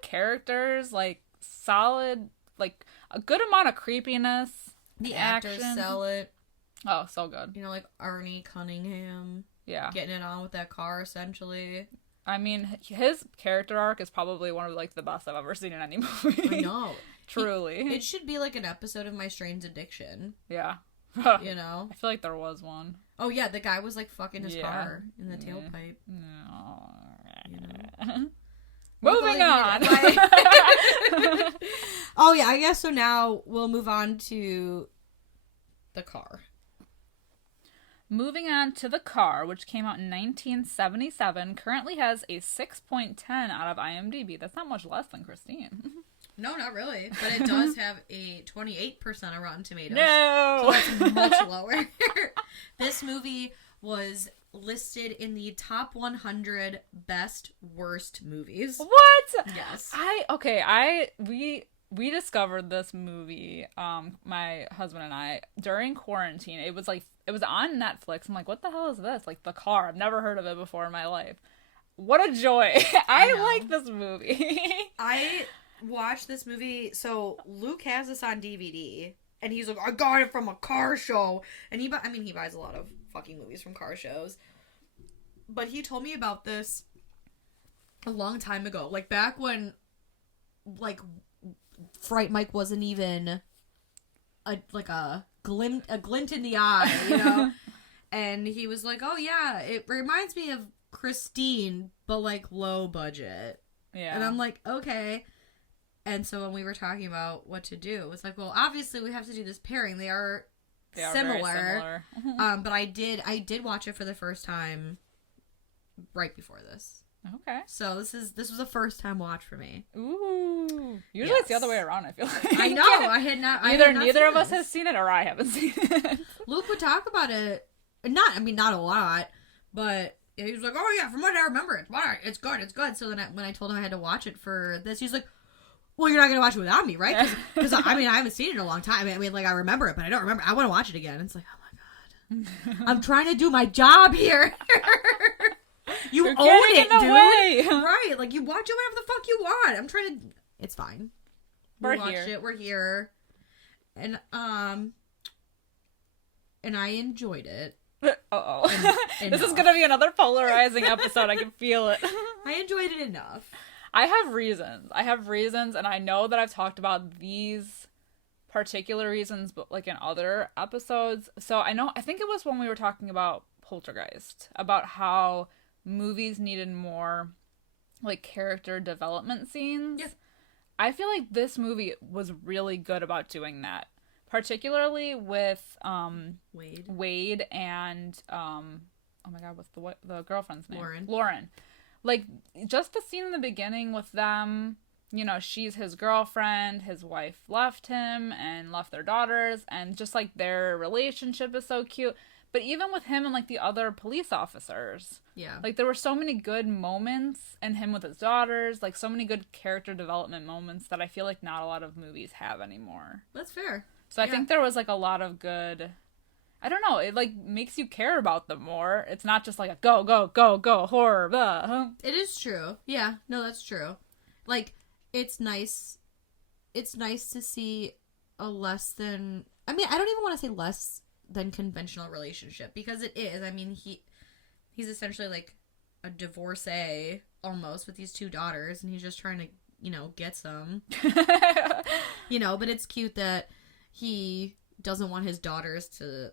characters, like solid, like a good amount of creepiness. The actors sell it. Oh, so good. You know, like Arnie Cunningham. Yeah. Getting it on with that car, essentially. I mean, his character arc is probably one of like the best I've ever seen in any movie. I know. Truly. It should be like an episode of My Strange Addiction. Yeah. You know? I feel like there was one. Oh, yeah, the guy was like fucking his car in the tailpipe. No. You know? Moving on. Oh, yeah, I guess so now we'll move on to the car. Moving on to The Car, which came out in 1977, currently has a 6.10 out of IMDb. That's not much less than Christine. No, not really. But it does have a 28% of Rotten Tomatoes. No! So that's much lower. This movie was listed in the top 100 best worst movies. What? Yes. We discovered this movie, my husband and I, during quarantine. It was on Netflix. I'm like, what the hell is this? Like, The Car. I've never heard of it before in my life. What a joy. I like this movie. I watched this movie. So Luke has this on DVD, and he's like, I got it from a car show. And he buys a lot of fucking movies from car shows. But he told me about this a long time ago. Like, back when, like, Fright Mic wasn't even a glint in the eye, you know? And he was like, oh yeah, it reminds me of Christine, but like low budget. Yeah. And I'm like, okay. And so when we were talking about what to do, it was like, well, obviously we have to do this pairing. They are similar. Very similar. But I did watch it for the first time right before this. Okay. So this was a first time watch for me. Ooh. Usually it's the other way around, I feel like. I know. I had not Neither of us this. has seen it, or I haven't seen it. Luke would talk about it. Not a lot, but he was like, "Oh yeah, from what I remember, it's good." So then when I told him I had to watch it for this, he's like, "Well, you're not gonna watch it without me, right? Because I haven't seen it in a long time. I mean, like I remember it, but I don't remember. I want to watch it again." And it's like, oh my god, I'm trying to do my job here. You You're own it, dude. Away. Right? Like you watch it whatever the fuck you want. I'm trying to. It's fine. We're here. We're here. And I enjoyed it. Uh-oh. This is gonna be another polarizing episode. I can feel it. I enjoyed it enough. I have reasons, and I know that I've talked about these particular reasons, but like in other episodes. So I think it was when we were talking about Poltergeist, about how movies needed more like character development scenes. Yeah. I feel like this movie was really good about doing that, particularly with Wade and oh my god, what's the girlfriend's name? Lauren. Like just the scene in the beginning with them, you know, she's his girlfriend, his wife left him and left their daughters, and just like their relationship is so cute. But even with him and like the other police officers, like there were so many good moments, and him with his daughters, like so many good character development moments that I feel like not a lot of movies have anymore. That's fair. So I think there was like a lot of good. I don't know. It like makes you care about them more. It's not just like a go go go go horror. Blah. It is true. Yeah. No, that's true. Like it's nice. It's nice to see a less than. I mean, I don't even want to say less than conventional relationship, because it is. I mean, he's essentially like a divorcee almost with these two daughters, and he's just trying to, you know, get some. You know, but it's cute that he doesn't want his daughters to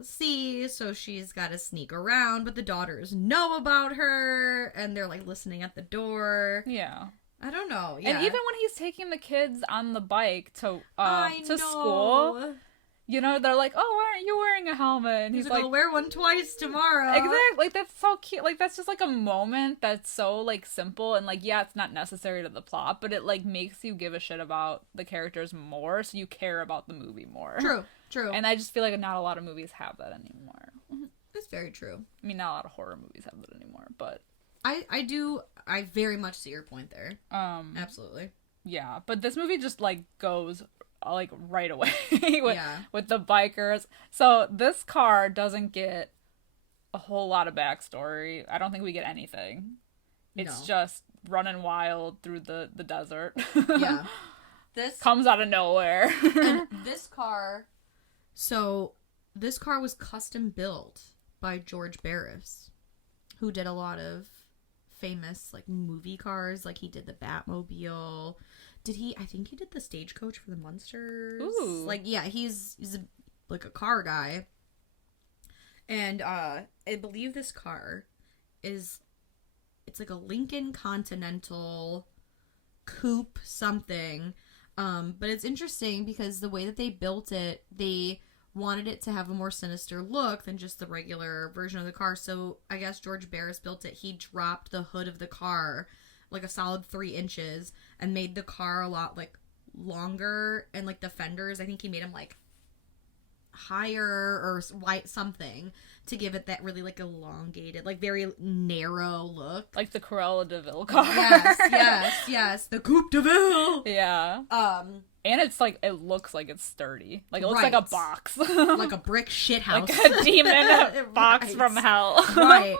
see, so she's got to sneak around, but the daughters know about her, and they're like listening at the door. Yeah. I don't know. Yeah. And even when he's taking the kids on the bike to school, you know, they're like, "Oh, why aren't you wearing a helmet?" And he's like, "I'll wear one twice tomorrow." Exactly. Like that's so cute. Like that's just like a moment that's so like simple, and like yeah, it's not necessary to the plot, but it like makes you give a shit about the characters more, so you care about the movie more. True. And I just feel like not a lot of movies have that anymore. That's very true. I mean, not a lot of horror movies have that anymore, but I very much see your point there. Absolutely. Yeah, but this movie just, like, goes, like, right away with the bikers. So this car doesn't get a whole lot of backstory. I don't think we get anything. It's just running wild through the desert. Yeah. This comes out of nowhere. And this car was custom built by George Barris, who did a lot of famous, like, movie cars. Like, he did the Batmobile. I think he did the Stagecoach for the Munsters. Ooh. Like, yeah, he's like a car guy. And I believe this car it's like a Lincoln Continental coupe something. But it's interesting because the way that they built it, they wanted it to have a more sinister look than just the regular version of the car. So I guess George Barris built it. He dropped the hood of the car like a solid 3 inches and made the car a lot, like, longer, and, like, the fenders, I think he made them, like, higher or white something to give it that really, like, elongated, like, very narrow look. Like the Cruella de Vil car. Yes. The Coupe de Ville. Yeah. And it's, like, it looks like it's sturdy. Like, it looks like a box. Like a brick shithouse. Like a demon box from hell. Right.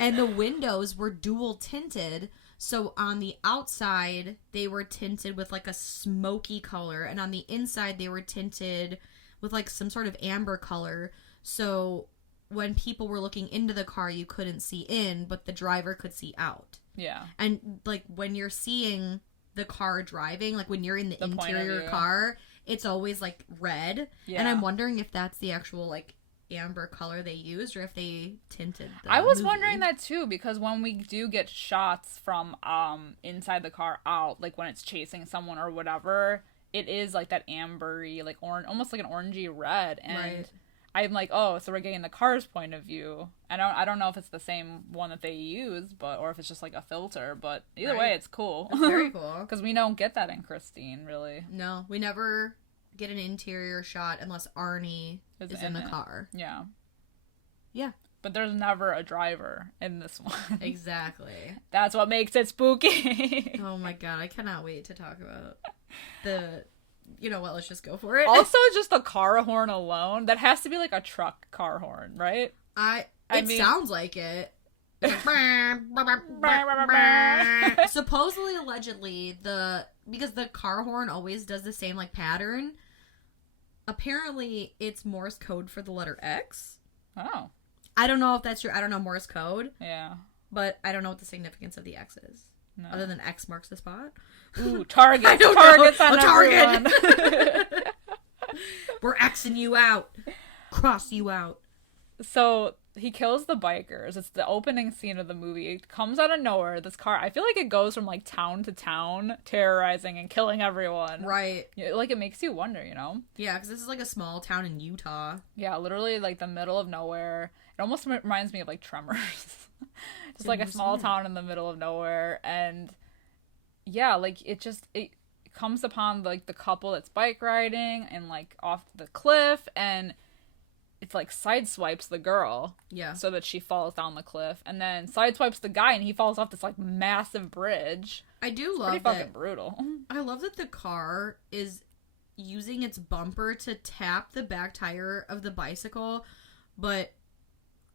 And the windows were dual tinted. So on the outside, they were tinted with, like, a smoky color. And on the inside, they were tinted with, like, some sort of amber color. So when people were looking into the car, you couldn't see in, but the driver could see out. Yeah. And, like, when you're seeing the car driving, like, when you're in the interior car, it's always, like, red. Yeah. And I'm wondering if that's the actual, like, amber color they used, or if they tinted the I was movie. wondering that too, because when we do get shots from inside the car out, like when it's chasing someone or whatever, it is like that ambery, like orange, almost like an orangey red, and right. I'm like, oh, so we're getting the car's point of view. I don't know if it's the same one that they use, or if it's just like a filter, but either way, it's cool. It's very cool. Because we don't get that in Christine, really. No, we never get an interior shot unless Arnie is in the car. Yeah. Yeah. But there's never a driver in this one. Exactly. That's what makes it spooky. Oh my god, I cannot wait to talk about the... You know what, let's just go for it. Also, just the car horn alone, that has to be like a truck car horn, right? I mean, sounds like it. Supposedly, allegedly, because the car horn always does the same, like, pattern, apparently it's Morse code for the letter X. Oh. I don't know if that's true. I don't know Morse code. Yeah. But I don't know what the significance of the X is. No. Other than X marks the spot. Ooh, Target. Target's on Target. We're Xing you out. Cross you out. So he kills the bikers. It's the opening scene of the movie. It comes out of nowhere. This car, I feel like it goes from like town to town, terrorizing and killing everyone. Right. Like it makes you wonder, you know? Yeah, because this is like a small town in Utah. Yeah, literally like the middle of nowhere. It almost reminds me of like Tremors. Just like a small town in the middle of nowhere. And yeah, like it comes upon like the couple that's bike riding and like off the cliff, and it's like sideswipes the girl, yeah, so that she falls down the cliff, and then sideswipes the guy and he falls off this like massive bridge. I do love pretty fucking brutal. I love that the car is using its bumper to tap the back tire of the bicycle, but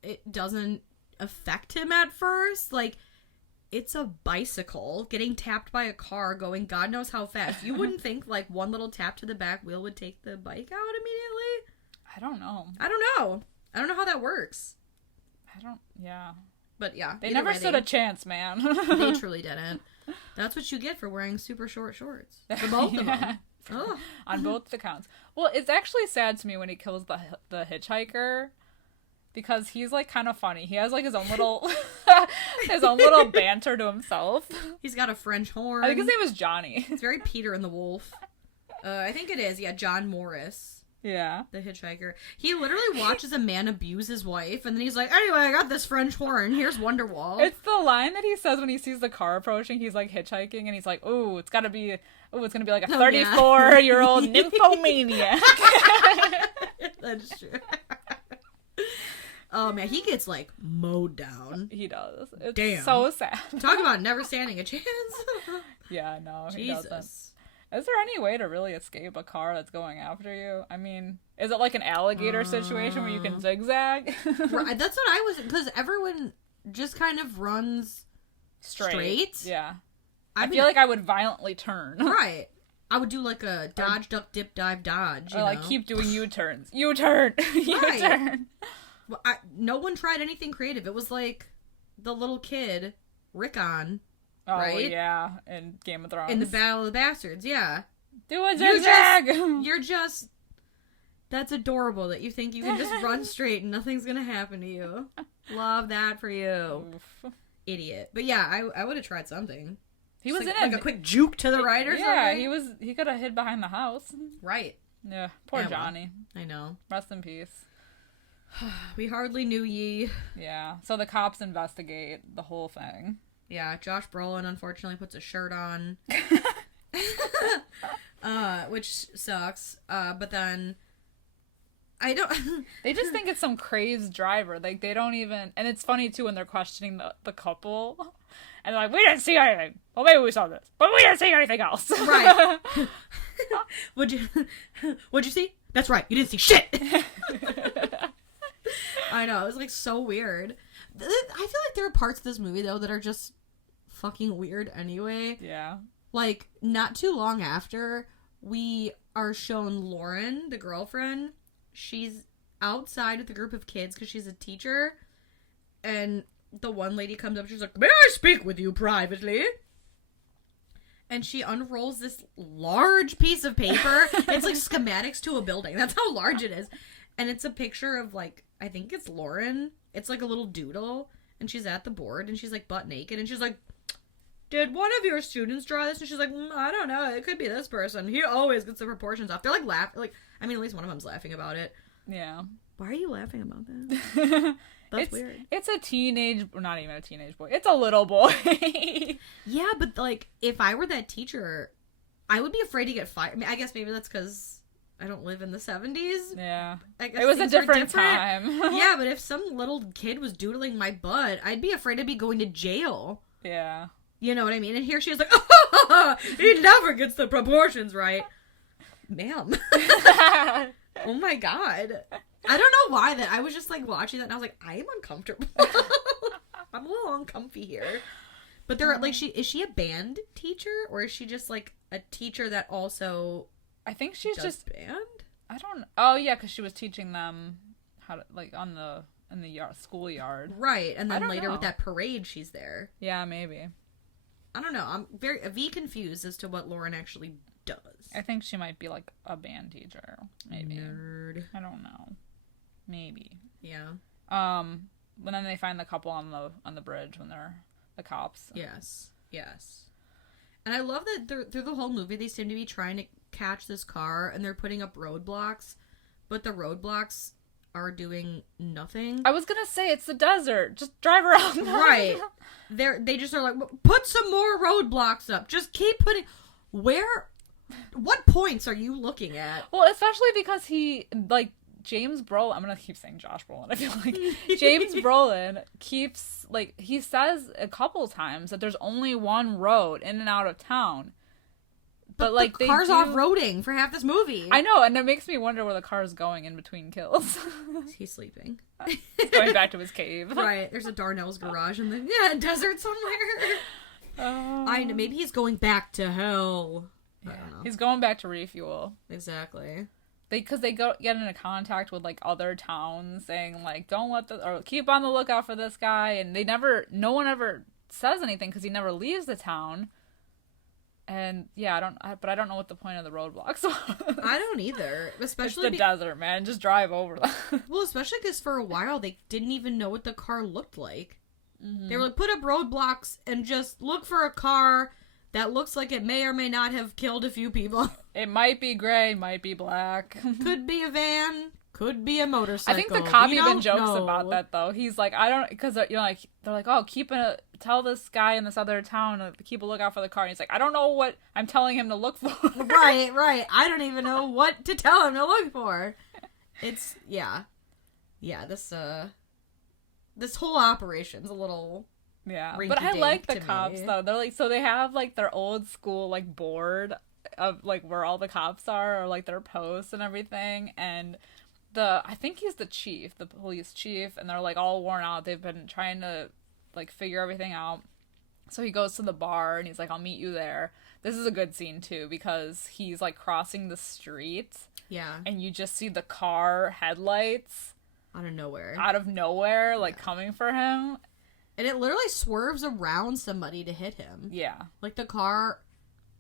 it doesn't affect him at first. Like, it's a bicycle getting tapped by a car going God knows how fast. You wouldn't think like one little tap to the back wheel would take the bike out immediately? I don't know. I don't know how that works. Yeah. But yeah. They never stood a chance, man. They truly didn't. That's what you get for wearing super short shorts. For both of them. Oh. On both accounts. Well, it's actually sad to me when he kills the hitchhiker, because he's like kind of funny. He has like his own little banter to himself. He's got a French horn. I think his name is Johnny. It's very Peter and the Wolf. I think it is. Yeah, John Morris. Yeah. The hitchhiker. He literally watches a man abuse his wife, and then he's like, anyway, I got this French horn. Here's Wonderwall. It's the line that he says when he sees the car approaching. He's like hitchhiking, and he's like, it's going to be like a 34-year-old nymphomaniac. That's true. Oh, man, he gets, like, mowed down. He does. It's so sad. Talk about never standing a chance. Yeah, no, Jesus. He doesn't. Is there any way to really escape a car that's going after you? I mean, is it like an alligator situation where you can zigzag? Right, that's what I was, because everyone just kind of runs straight. Yeah. I feel like I would violently turn. Right. I would do like a dodge, duck, dip, dive, dodge. Or like keep doing U-turns. U-turn. U-turn. Well, no one tried anything creative. It was like the little kid, Rickon. Oh, right? yeah. In Game of Thrones. In the Battle of the Bastards, yeah. Do a zigzag! You're just... That's adorable that you think you can just run straight and nothing's gonna happen to you. Love that for you. Oof. Idiot. But yeah, I would have tried something. He was like, in like a quick juke to the right or something. Yeah, he could have hid behind the house. Right. Yeah, poor Johnny. I know. Rest in peace. We hardly knew ye. Yeah, so the cops investigate the whole thing. Yeah, Josh Brolin unfortunately puts a shirt on. Which sucks. But then I don't they just think it's some crazed driver. Like they don't even, and it's funny too when they're questioning the couple. And they're like, we didn't see anything. Well, maybe we saw this, but we didn't see anything else. Right. What'd you see? That's right. You didn't see shit. I know. It was like so weird. I feel like there are parts of this movie though that are just fucking weird anyway. Yeah. Like not too long after we are shown Lauren, the girlfriend. She's outside with a group of kids because she's a teacher, and the one lady comes up. She's like, "May I speak with you privately?" And she unrolls this large piece of paper. It's like schematics to a building. That's how large it is. And it's a picture of like, I think it's Lauren. It's like a little doodle. And she's at the board and she's like butt naked. And she's like, "Did one of your students draw this?" And she's like, "I don't know. It could be this person. He always gets the proportions off." They're like laughing. Like, I mean, at least one of them's laughing about it. Yeah. Why are you laughing about that? That's weird. It's a teenage, not even a teenage boy. It's a little boy. Yeah, but like, if I were that teacher, I would be afraid to get fired. I mean, I guess maybe that's because I don't live in the 70s. Yeah. I guess it was a different time. Yeah, but if some little kid was doodling my butt, I'd be afraid to be going to jail. Yeah. You know what I mean? And here she is like, "Oh, he never gets the proportions right." Ma'am. Oh my god. I don't know why that. I was just like watching that and I was like, I am uncomfortable. I'm a little uncomfy here. But they're like, is she a band teacher or is she just like a teacher that also I think she's just band? I don't. Oh yeah, because she was teaching them how to like in the yard, schoolyard. Right, and then later with that parade, she's there. Yeah, maybe. I don't know. I'm very confused as to what Lauren actually does. I think she might be like a band teacher. Maybe. Nerd. I don't know. Maybe. Yeah. But then they find the couple on the bridge when they're the cops. Yes. And I love that through the whole movie they seem to be trying to catch this car and they're putting up roadblocks, but the roadblocks are doing nothing. I was gonna say it's the desert. Just drive around. Right. They just are like, put some more roadblocks up. Just keep putting. What points are you looking at? Well, especially because he like James Brolin. I'm gonna keep saying Josh Brolin. I feel like James Brolin keeps like he says a couple times that there's only one road in and out of town. But like the car's off-roading for half this movie. I know, and it makes me wonder where the car's going in between kills. He's sleeping. He's going back to his cave. Right. There's a Darnell's garage in the desert somewhere. I know. Maybe he's going back to hell. Yeah. I don't know. He's going back to refuel. Exactly. Because they get into contact with like other towns saying like or keep on the lookout for this guy, and no one ever says anything because he never leaves the town. And yeah, I don't know what the point of the roadblocks was. I don't either. Especially it's the desert, man. Just drive over them. Well, especially because for a while they didn't even know what the car looked like. Mm-hmm. They were like, put up roadblocks and just look for a car that looks like it may or may not have killed a few people. It might be gray, might be black. Could be a van. Could be a motorcycle. I think the cop even jokes about that, though. He's like, I don't, because they're like, oh, tell this guy in this other town to keep a lookout for the car. And he's like, I don't know what I'm telling him to look for. Right. I don't even know what to tell him to look for. It's, yeah. Yeah, this whole operation's a little... Yeah, but I like the cops, though. They're like, so they have, like, their old school, like, board of like where all the cops are, or like their posts and everything, and I think he's the chief, the police chief, and they're like all worn out. They've been trying to like figure everything out. So he goes to the bar and he's like, I'll meet you there. This is a good scene too, because he's like crossing the street. Yeah. And you just see the car headlights out of nowhere, like coming for him. And it literally swerves around somebody to hit him. Yeah. Like the car,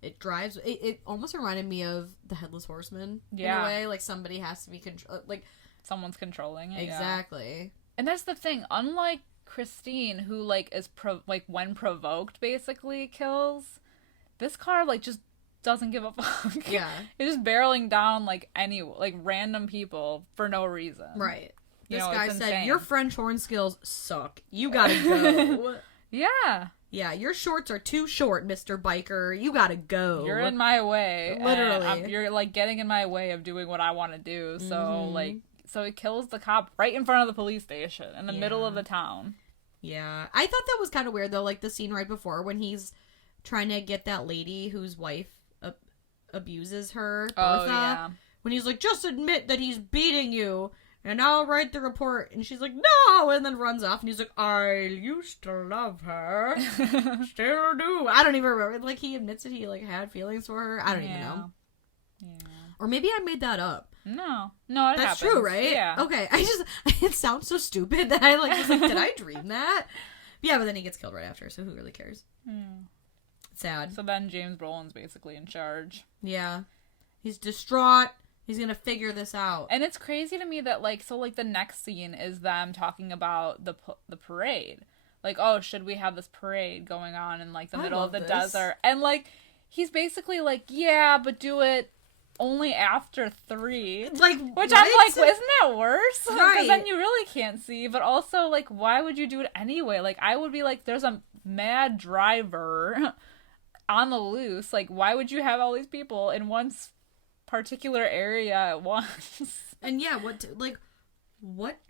it drives. It almost reminded me of the Headless Horseman. Yeah. In a way, like somebody has to be like someone's controlling it. Exactly. Yeah. And that's the thing. Unlike Christine, who like is when provoked basically kills, this car like just doesn't give a fuck. Yeah. It's just barreling down like random people for no reason. Right. This guy said, your French horn skills suck. You gotta go. Yeah. Yeah, your shorts are too short, Mr. Biker. You gotta go. You're in my way. Literally. You're like getting in my way of doing what I want to do. So so it kills the cop right in front of the police station in the middle of the town. Yeah. I thought that was kind of weird though, like the scene right before when he's trying to get that lady whose wife abuses her, Bertha. Oh, yeah. When he's like, just admit that he's beating you and I'll write the report. And she's like, no! And then runs off and he's like, I used to love her. Still do. I don't even remember. Like, he admits that he, like, had feelings for her. I don't even know. Yeah. Or maybe I made that up. No, it That's happens. true, right? Yeah. Okay. It sounds so stupid that I, like, was like, did I dream that? Yeah, but then he gets killed right after, so who really cares? Sad. So then James Brolin's basically in charge. Yeah. He's distraught. He's gonna figure this out. And it's crazy to me that, like, so, like, the next scene is them talking about the parade. Like, oh, should we have this parade going on in, like, the middle of the desert? And, like, he's basically like, yeah, but do it only after 3. Like, which what? I'm like, well, isn't that worse? Right. Because then you really can't see. But also, like, why would you do it anyway? Like, I would be like, there's a mad driver on the loose. Like, why would you have all these people in one particular area at once? And yeah, what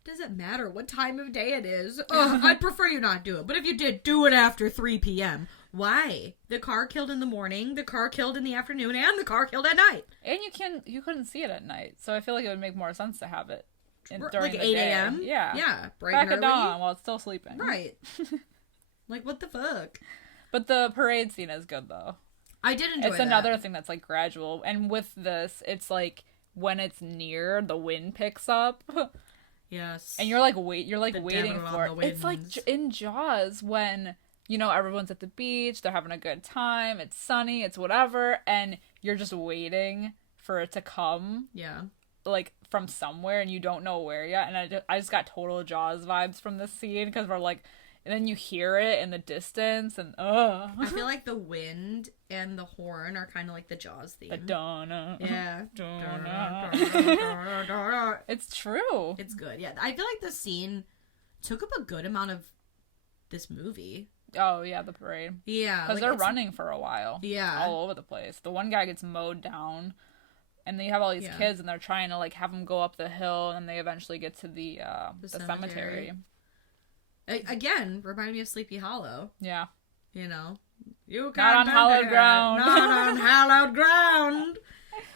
does it matter what time of day it is? I'd prefer you not do it. But if you did, do it after 3 p.m. Why? The car killed in the morning, the car killed in the afternoon, and the car killed at night. And you couldn't see it at night. So I feel like it would make more sense to have it during like the 8 day. a.m.? Yeah. Yeah. Bright Crack and of early. dawn while it's still sleeping. Right. Like, what the fuck? But the parade scene is good, though. I did enjoy It's that. another thing that's, like, gradual. And with this, it's, like, when it's near, the wind picks up. Yes. And you're, like, waiting for it. It's, like, winds. in Jaws when, you know, everyone's at the beach, they're having a good time, it's sunny, it's whatever, and you're just waiting for it to come. Yeah. Like, from somewhere, and you don't know where yet. And I just got total Jaws vibes from this scene, because we're, like... And then you hear it in the distance, and I feel like the wind and the horn are kind of like the Jaws theme. The donna. Yeah. It's true. It's good. Yeah, I feel like the scene took up a good amount of this movie. Oh, yeah, the parade. Yeah. Because they're running for a while. Yeah. All over the place. The one guy gets mowed down, and then you have all these kids, and they're trying to, like, have them go up the hill, and they eventually get to the cemetery. Again, reminded me of Sleepy Hollow. Yeah. You know? You not on hallowed ground. Not on hallowed ground.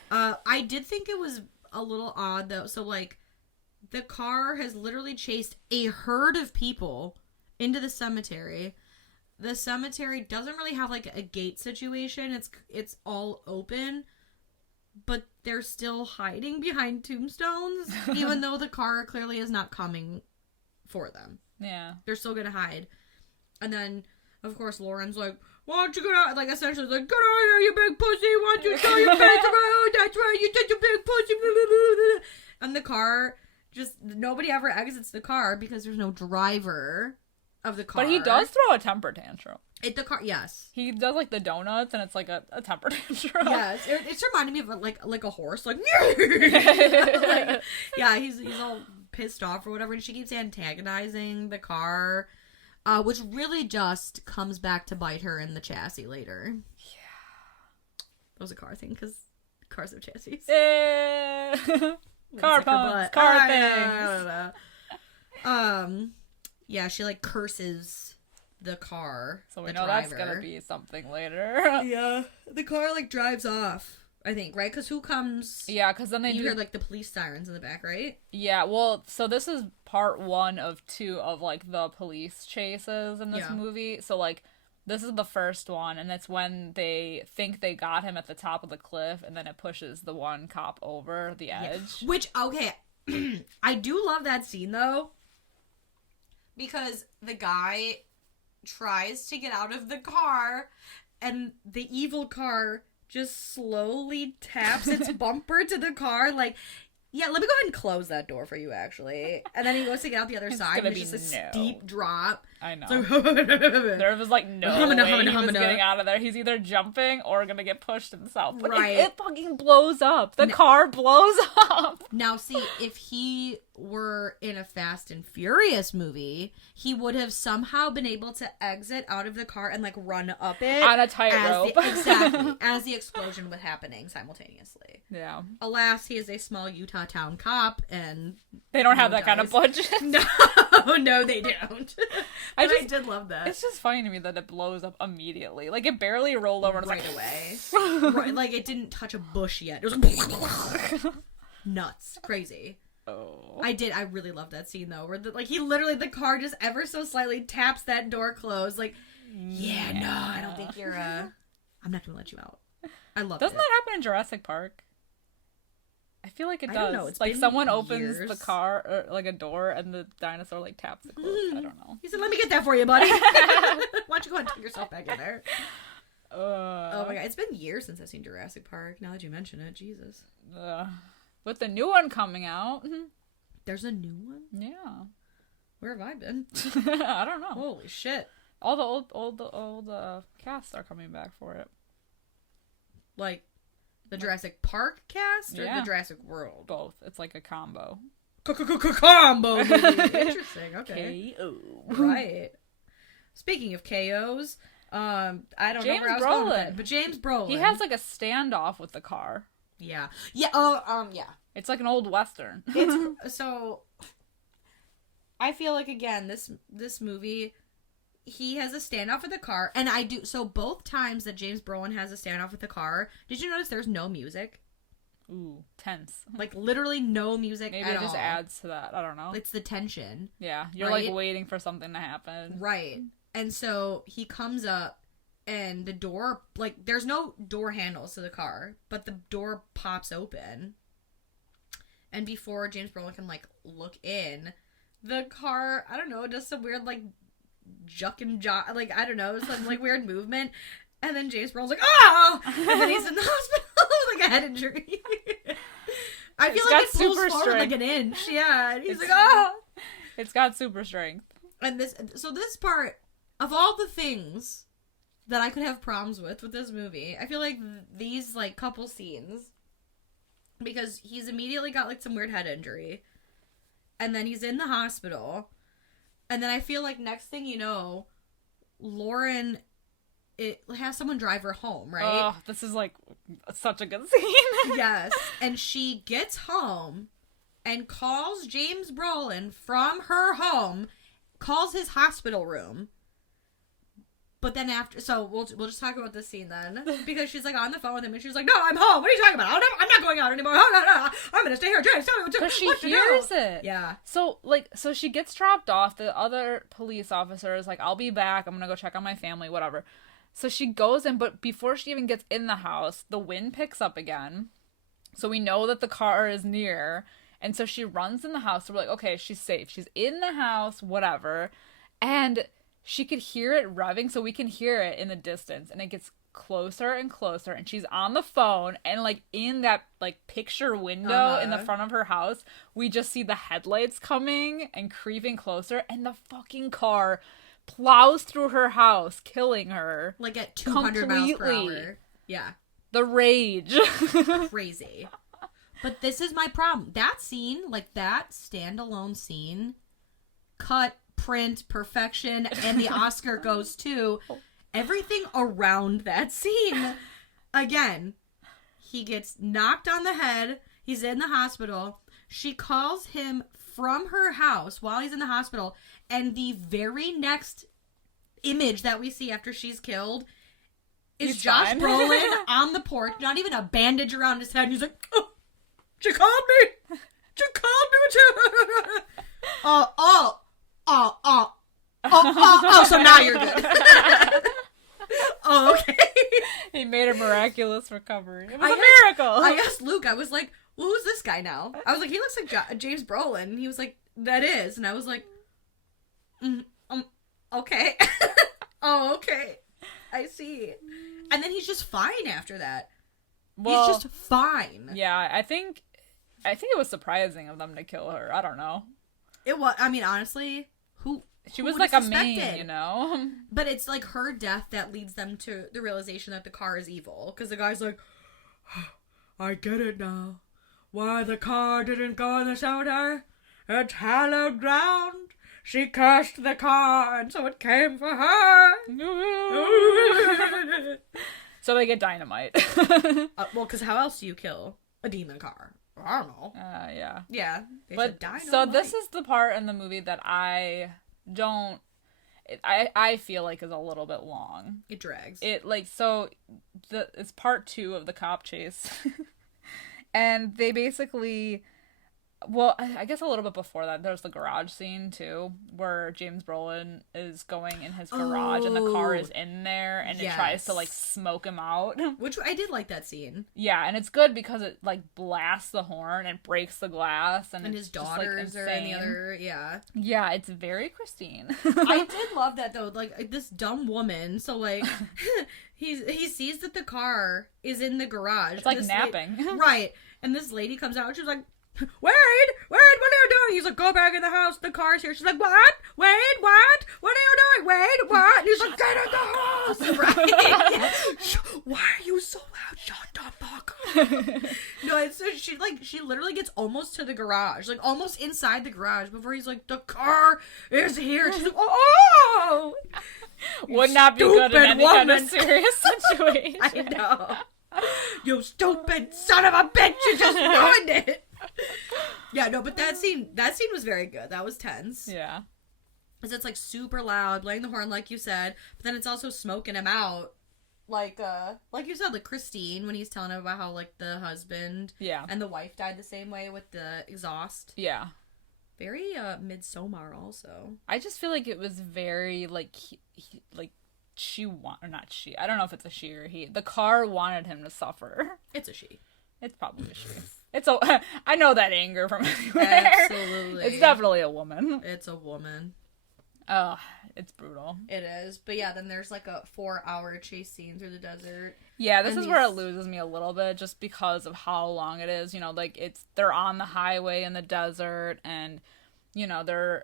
I did think it was a little odd, though. So, like, the car has literally chased a herd of people into the cemetery. The cemetery doesn't really have, like, a gate situation. It's all open. But they're still hiding behind tombstones, even though the car clearly is not coming for them. Yeah. They're still gonna hide. And then, of course, Lauren's like, why don't you get out? Like, essentially, like, get out here, you big pussy. Why don't you show your face around? That's right, you did, you big pussy. And the car, just, nobody ever exits the car because there's no driver of the car. But he does throw a temper tantrum. Yes. He does, like, the donuts, and it's, like, a temper tantrum. Yes. It's reminding me of, like a horse. Like, like, yeah, he's all pissed off or whatever, and she keeps antagonizing the car, which really just comes back to bite her in the chassis later. Yeah. That was a car thing, because cars have chassis. Yeah. Car pumps, car things. Yeah, she, like, curses the car. So we the know driver. that's gonna be something later. Yeah. The car, like, drives off, I think, right? Because who comes... Yeah, because then You hear, like, the police sirens in the back, right? Yeah, well, so this is part 1 of 2 of, like, the police chases in this movie. So, like, this is the first one, and it's when they think they got him at the top of the cliff, and then it pushes the one cop over the edge. Yeah. Which, okay, I do love that scene, though, because the guy tries to get out of the car, and the evil car just slowly taps its bumper to the car, like, yeah, let me go ahead and close that door for you, actually. And then he goes to get out the other side, and it's just a steep drop. I know. So, there was, like, no way he was getting out of there. He's either jumping or gonna get pushed himself. But it fucking blows up. The car blows up. Now, see, if he were in a Fast and Furious movie, he would have somehow been able to exit out of the car and, like, run up it. On a tightrope. Exactly. As the explosion was happening simultaneously. Yeah. Alas, he is a small Utah town cop, and... They don't have that kind of budget. No, they don't. I did love that. It's just funny to me that it blows up immediately. Like, it barely rolled over and right was away. Right, like, it didn't touch a bush yet. It was like... Nuts. Crazy. Oh. I really love that scene, though, where, he literally, the car just ever so slightly taps that door closed. Like, yeah, no, I don't think you're, I'm not gonna let you out. I love it. Doesn't that happen in Jurassic Park? I feel like it does. I don't know. It's like, been someone opens years. the car, or, like, a door, and the dinosaur, like, taps it closed. I don't know. He said, let me get that for you, buddy. Why don't you go ahead and tuck yourself back in there? Oh my god, it's been years since I've seen Jurassic Park, now that you mention it. Jesus. With the new one coming out. There's a new one? Yeah. Where have I been? I don't know. Holy shit. All the old casts are coming back for it. Like, the Jurassic Park cast or the Jurassic World? Both. It's like a combo. Combo movie. Interesting. Okay. KO. Right. Speaking of KOs, I don't know where I was going with it, but James Brolin. He has like a standoff with the car. Yeah. Yeah. Yeah. It's like an old Western. It's so. I feel like, again, this movie, he has a standoff with the car, and I do. So both times that James Brolin has a standoff with the car, did you notice there's no music? Ooh, tense. Like, literally no music Maybe at it just all. adds to that. I don't know. It's the tension. Yeah, you're right? like waiting for something to happen. Right. And so he comes up, and the door, like, there's no door handles to the car, but the door pops open. And before James Brolin can, like, look in, the car, I don't know, does some weird, like, juck and jog, like, I don't know, some, like, weird movement. And then James Brolin's like, oh! And then he's in the hospital with, like, a head injury. I feel like it pulls forward strength. like an inch. Yeah. And he's like, oh! It's got super strength. And this part, of all the things that I could have problems with this movie, I feel like these, like, couple scenes, because he's immediately got, like, some weird head injury, and then he's in the hospital, and then I feel like next thing you know, Lauren, it has someone drive her home, right? Oh, this is, like, such a good scene. Yes. And she gets home and calls James Brolin from her home, calls his hospital room. But then after, so we'll just talk about this scene then, because she's, like, on the phone with him, and she's like, no, I'm home, what are you talking about? I'm not going out anymore, oh, no, I'm gonna stay here, James, tell me what to do. Because she hears it. Yeah. So she gets dropped off, the other police officer is like, I'll be back, I'm gonna go check on my family, whatever. So she goes in, but before she even gets in the house, the wind picks up again, so we know that the car is near, and so she runs in the house, so we're like, okay, she's safe, she's in the house, whatever, and she could hear it revving, so we can hear it in the distance, and it gets closer and closer, and she's on the phone, and, like, in that, like, picture window in the front of her house, we just see the headlights coming and creeping closer, and the fucking car plows through her house, killing her. Like, at 200 miles per hour. Yeah. The rage. Crazy. But this is my problem. That scene, like, that standalone scene, cut, print, perfection, and the Oscar goes to everything around that scene. Again, he gets knocked on the head, he's in the hospital, she calls him from her house while he's in the hospital, and the very next image that we see after she's killed is He's Josh fine. Brolin on the porch, not even a bandage around his head. And he's like, oh, she called me. She called me. So now you're good. Oh, okay. He made a miraculous recovery. It was a miracle. I asked Luke, I was like, well, who's this guy now? I was like, he looks like James Brolin. And he was like, that is. And I was like, okay. Oh, okay. I see. And then he's just fine after that. Well, he's just fine. Yeah, I think it was surprising of them to kill her. I don't know. It was, I mean, honestly, She was who like would've a main, suspected? you know? But it's like her death that leads them to the realization that the car is evil. Because the guy's like, I get it now. Why the car didn't go in the cemetery? It's hallowed ground. She cursed the car, and so it came for her. So they get dynamite. Well, because how else do you kill a demon car? I don't know. Yeah. Yeah. But so this is the part in the movie that I feel like is a little bit long. It drags. It's part 2 of the cop chase. And they basically, well, I guess a little bit before that, there's the garage scene too, where James Brolin is going in his garage and the car is in there and it tries to like smoke him out. Which I did like that scene. Yeah, and it's good because it like blasts the horn and breaks the glass, and his daughters are in the other. Yeah, it's very Christine. I did love that though. Like this dumb woman. So like he sees that the car is in the garage. It's like napping. Right. And this lady comes out and she's like, Wade, what are you doing? He's like, go back in the house. The car's here. She's like, what? Wade, what? What are you doing? Wade, what? And he's like, get in the house. Right. Why are you so loud? Shut the fuck up. No, it's she literally gets almost to the garage, like almost inside the garage before he's like, the car is here. She's like, oh. Would not be good in any kind of serious situation. I know. You stupid son of a bitch, you just ruined it. Yeah, no, but that scene was very good. That was tense. Yeah. Because it's like super loud, playing the horn like you said, but then it's also smoking him out. Like you said, like Christine, when he's telling him about how like the husband and the wife died the same way with the exhaust. Yeah. Very Midsommar also. I just feel like it was very like I don't know if it's a she or he. The car wanted him to suffer. It's a she. It's probably a she. I know that anger from anywhere. Absolutely. It's definitely a woman. It's a woman. Oh, it's brutal. It is. But yeah, then there's like a 4-hour chase scene through the desert. Yeah, this is where it loses me a little bit just because of how long it is. You know, like they're on the highway in the desert and, you know, they're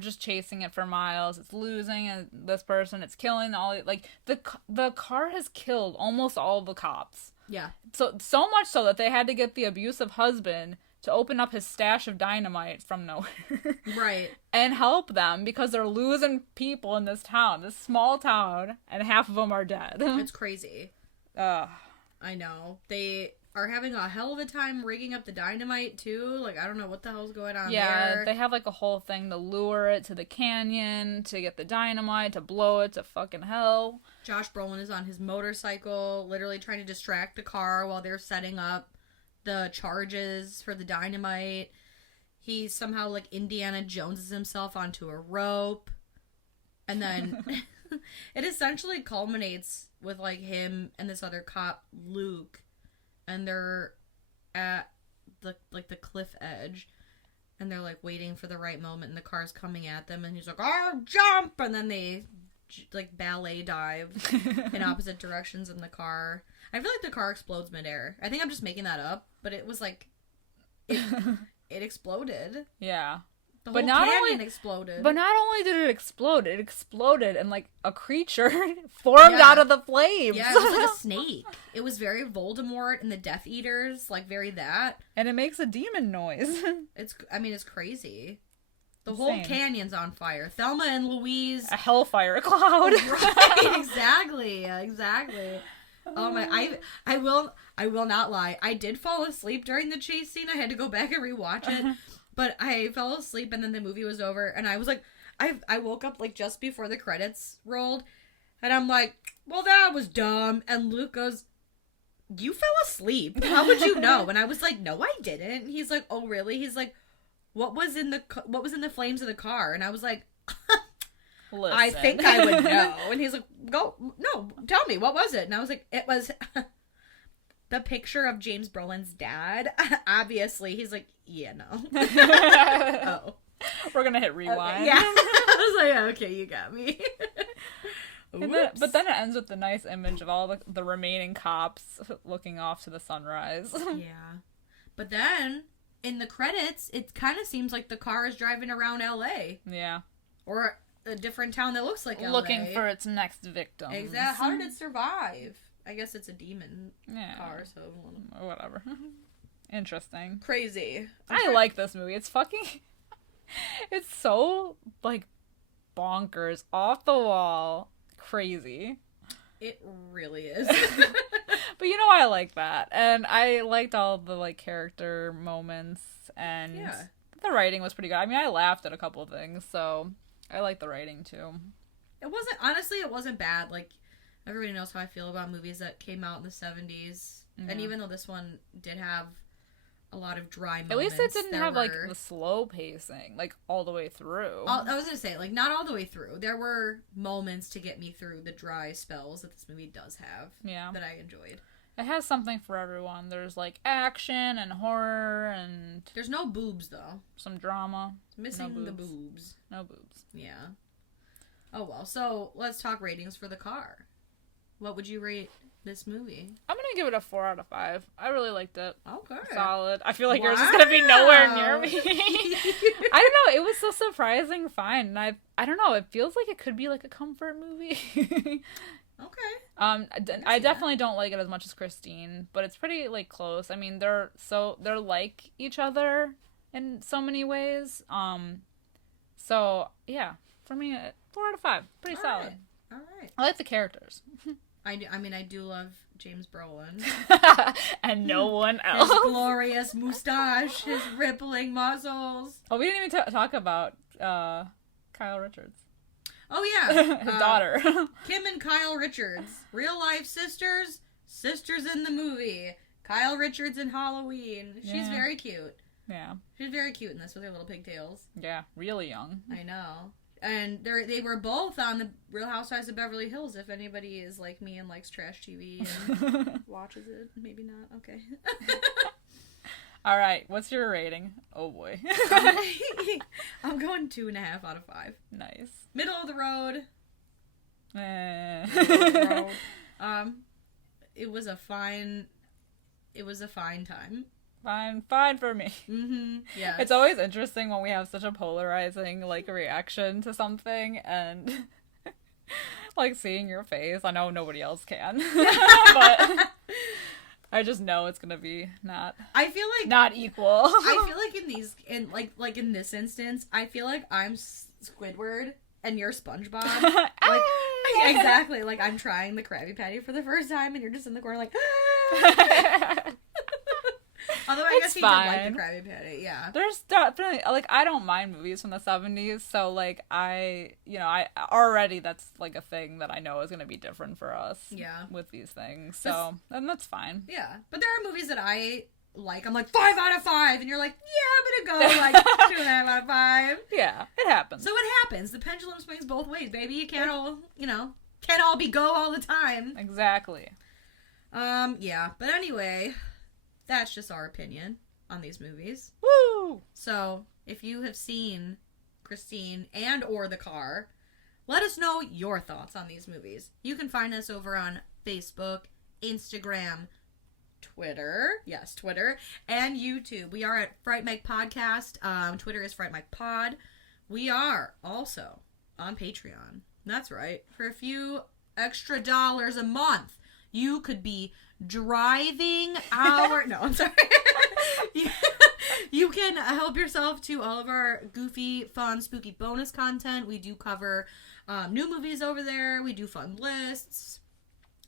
just chasing it for miles. It's losing this person. It's killing the car has killed almost all the cops. Yeah. So much so that they had to get the abusive husband to open up his stash of dynamite from nowhere. Right. And help them because they're losing people in this town, this small town, and half of them are dead. It's crazy. I know. They are having a hell of a time rigging up the dynamite, too. Like, I don't know what the hell's going on there. Yeah, they have, like, a whole thing to lure it to the canyon, to get the dynamite, to blow it to fucking hell. Josh Brolin is on his motorcycle, literally trying to distract the car while they're setting up the charges for the dynamite. He somehow, like, Indiana Joneses himself onto a rope. And then it essentially culminates with, like, him and this other cop, Luke. And they're at the cliff edge, and they're like waiting for the right moment, and the car's coming at them, and he's like, "Oh, jump!" And then they like ballet dive in opposite directions in the car. I feel like the car explodes midair. I think I'm just making that up, but it was like it exploded. Yeah. The whole canyon exploded. But not only did it exploded and like a creature formed out of the flames. Yeah, it was like a snake. It was very Voldemort and the Death Eaters, like very that. And it makes a demon noise. It's crazy. The whole canyon's on fire. Thelma and Louise. A hellfire cloud. Right, exactly. Oh my, I will not lie. I did fall asleep during the chase scene. I had to go back and rewatch it. But I fell asleep and then the movie was over and I was like, I woke up like just before the credits rolled, and I'm like, well, that was dumb. And Luke goes, you fell asleep. How would you know? And I was like, no, I didn't. And he's like, oh, really? He's like, what was in the flames of the car? And I was like, Listen. I think I would know. And he's like, tell me, what was it? And I was like, it was the picture of James Brolin's dad. Obviously. He's like, yeah, no. Oh. We're gonna hit rewind. Okay, yeah. I was like, okay, you got me. But then it ends with the nice image of all the remaining cops looking off to the sunrise. Yeah. But then, in the credits, it kind of seems like the car is driving around L.A. Yeah. Or a different town that looks like L.A. Looking for its next victim. Exactly. How did it survive? I guess it's a demon car, so... Whatever. Interesting. Crazy. I like this movie. It's fucking... It's so, like, bonkers, off the wall, crazy. It really is. But you know, I like that. And I liked all the, like, character moments, and the writing was pretty good. I mean, I laughed at a couple of things, so I like the writing, too. It wasn't bad. Like, everybody knows how I feel about movies that came out in the 70s. Yeah. And even though this one did have a lot of dry moments. At least it didn't have, like, the slow pacing, like, all the way through. I was going to say, like, not all the way through. There were moments to get me through the dry spells that this movie does have. Yeah. That I enjoyed. It has something for everyone. There's, like, action and horror and... There's no boobs, though. Some drama. It's missing the boobs. No boobs. Yeah. Oh, well. So, let's talk ratings for the car. What would you rate this movie? I'm gonna give it a 4 out of 5. I really liked it. Okay. Solid. I feel like yours is gonna be nowhere near me. I don't know. It was so surprising fine. And I don't know. It feels like it could be like a comfort movie. Okay. I definitely don't like it as much as Christine, but it's pretty like close. I mean, they're like each other in so many ways. So yeah, for me, 4 out of 5. Pretty solid. All right. I like the characters. I do love James Brolin. And no one else. His glorious mustache, his rippling muscles. Oh, we didn't even talk about Kyle Richards. Oh, yeah. His daughter. Kim and Kyle Richards. Real life sisters. Sisters in the movie. Kyle Richards in Halloween. She's very cute. Yeah. She's very cute in this with her little pigtails. Yeah, really young. I know. And they were both on the Real Housewives of Beverly Hills, if anybody is like me and likes trash TV and watches it. Maybe not. Okay. All right. What's your rating? Oh, boy. I'm going 2.5 out of 5. Nice. Middle of the road. It was a fine time. Fine for me. Mm-hmm. Yeah. It's always interesting when we have such a polarizing, like, reaction to something, and, like, seeing your face. I know nobody else can. But I just know it's gonna be not equal. I feel like in this instance, I feel like I'm Squidward and you're SpongeBob. Like, exactly. Like, I'm trying the Krabby Patty for the first time, and you're just in the corner like, Although I guess he did like the Krabby Patty, yeah. There's definitely, like, I don't mind movies from the 70s, so, like, I already, that's, like, a thing that I know is going to be different for us. Yeah. With these things, so, and that's fine. Yeah, but there are movies that I like, I'm like, 5 out of 5, and you're like, yeah, I'm gonna go, like, 2.5 out of 5. Yeah, it happens. So it happens. The pendulum swings both ways, baby. You can't all, can't all be go all the time. Exactly. Yeah, but anyway... That's just our opinion on these movies. Woo! So, if you have seen Christine and or The Car, let us know your thoughts on these movies. You can find us over on Facebook, Instagram, Twitter, and YouTube. We are at Fright Mic Podcast. Twitter is Fright Mic Pod. We are also on Patreon. That's right. For a few extra dollars a month, you could be driving our... No, I'm sorry. You can help yourself to all of our goofy, fun, spooky bonus content. We do cover new movies over there. We do fun lists.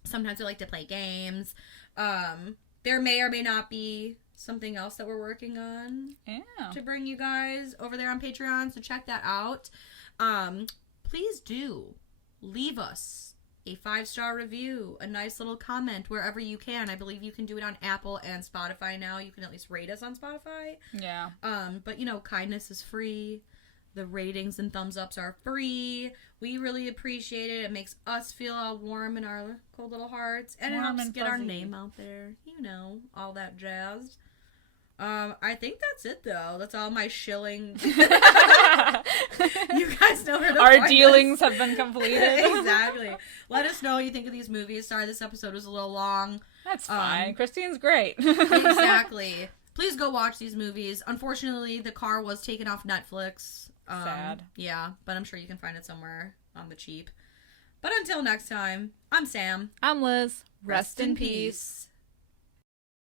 Sometimes we like to play games. There may or may not be something else that we're working on to bring you guys over there on Patreon, so check that out. Please do leave us a 5-star review, a nice little comment wherever you can. I believe you can do it on Apple and Spotify now. You can at least rate us on Spotify. Yeah. But kindness is free. The ratings and thumbs ups are free. We really appreciate it. It makes us feel all warm in our cold little hearts. And Warm it helps and get our fuzzy. name out there. All that jazz. I think that's it, though. That's all my shilling. You guys know where the Our point dealings is. have been completed. Exactly. Let us know what you think of these movies. Sorry this episode was a little long. That's fine. Christine's great. Exactly. Please go watch these movies. Unfortunately, The Car was taken off Netflix. Sad. Yeah, but I'm sure you can find it somewhere on the cheap. But until next time, I'm Sam. I'm Liz. Rest in peace.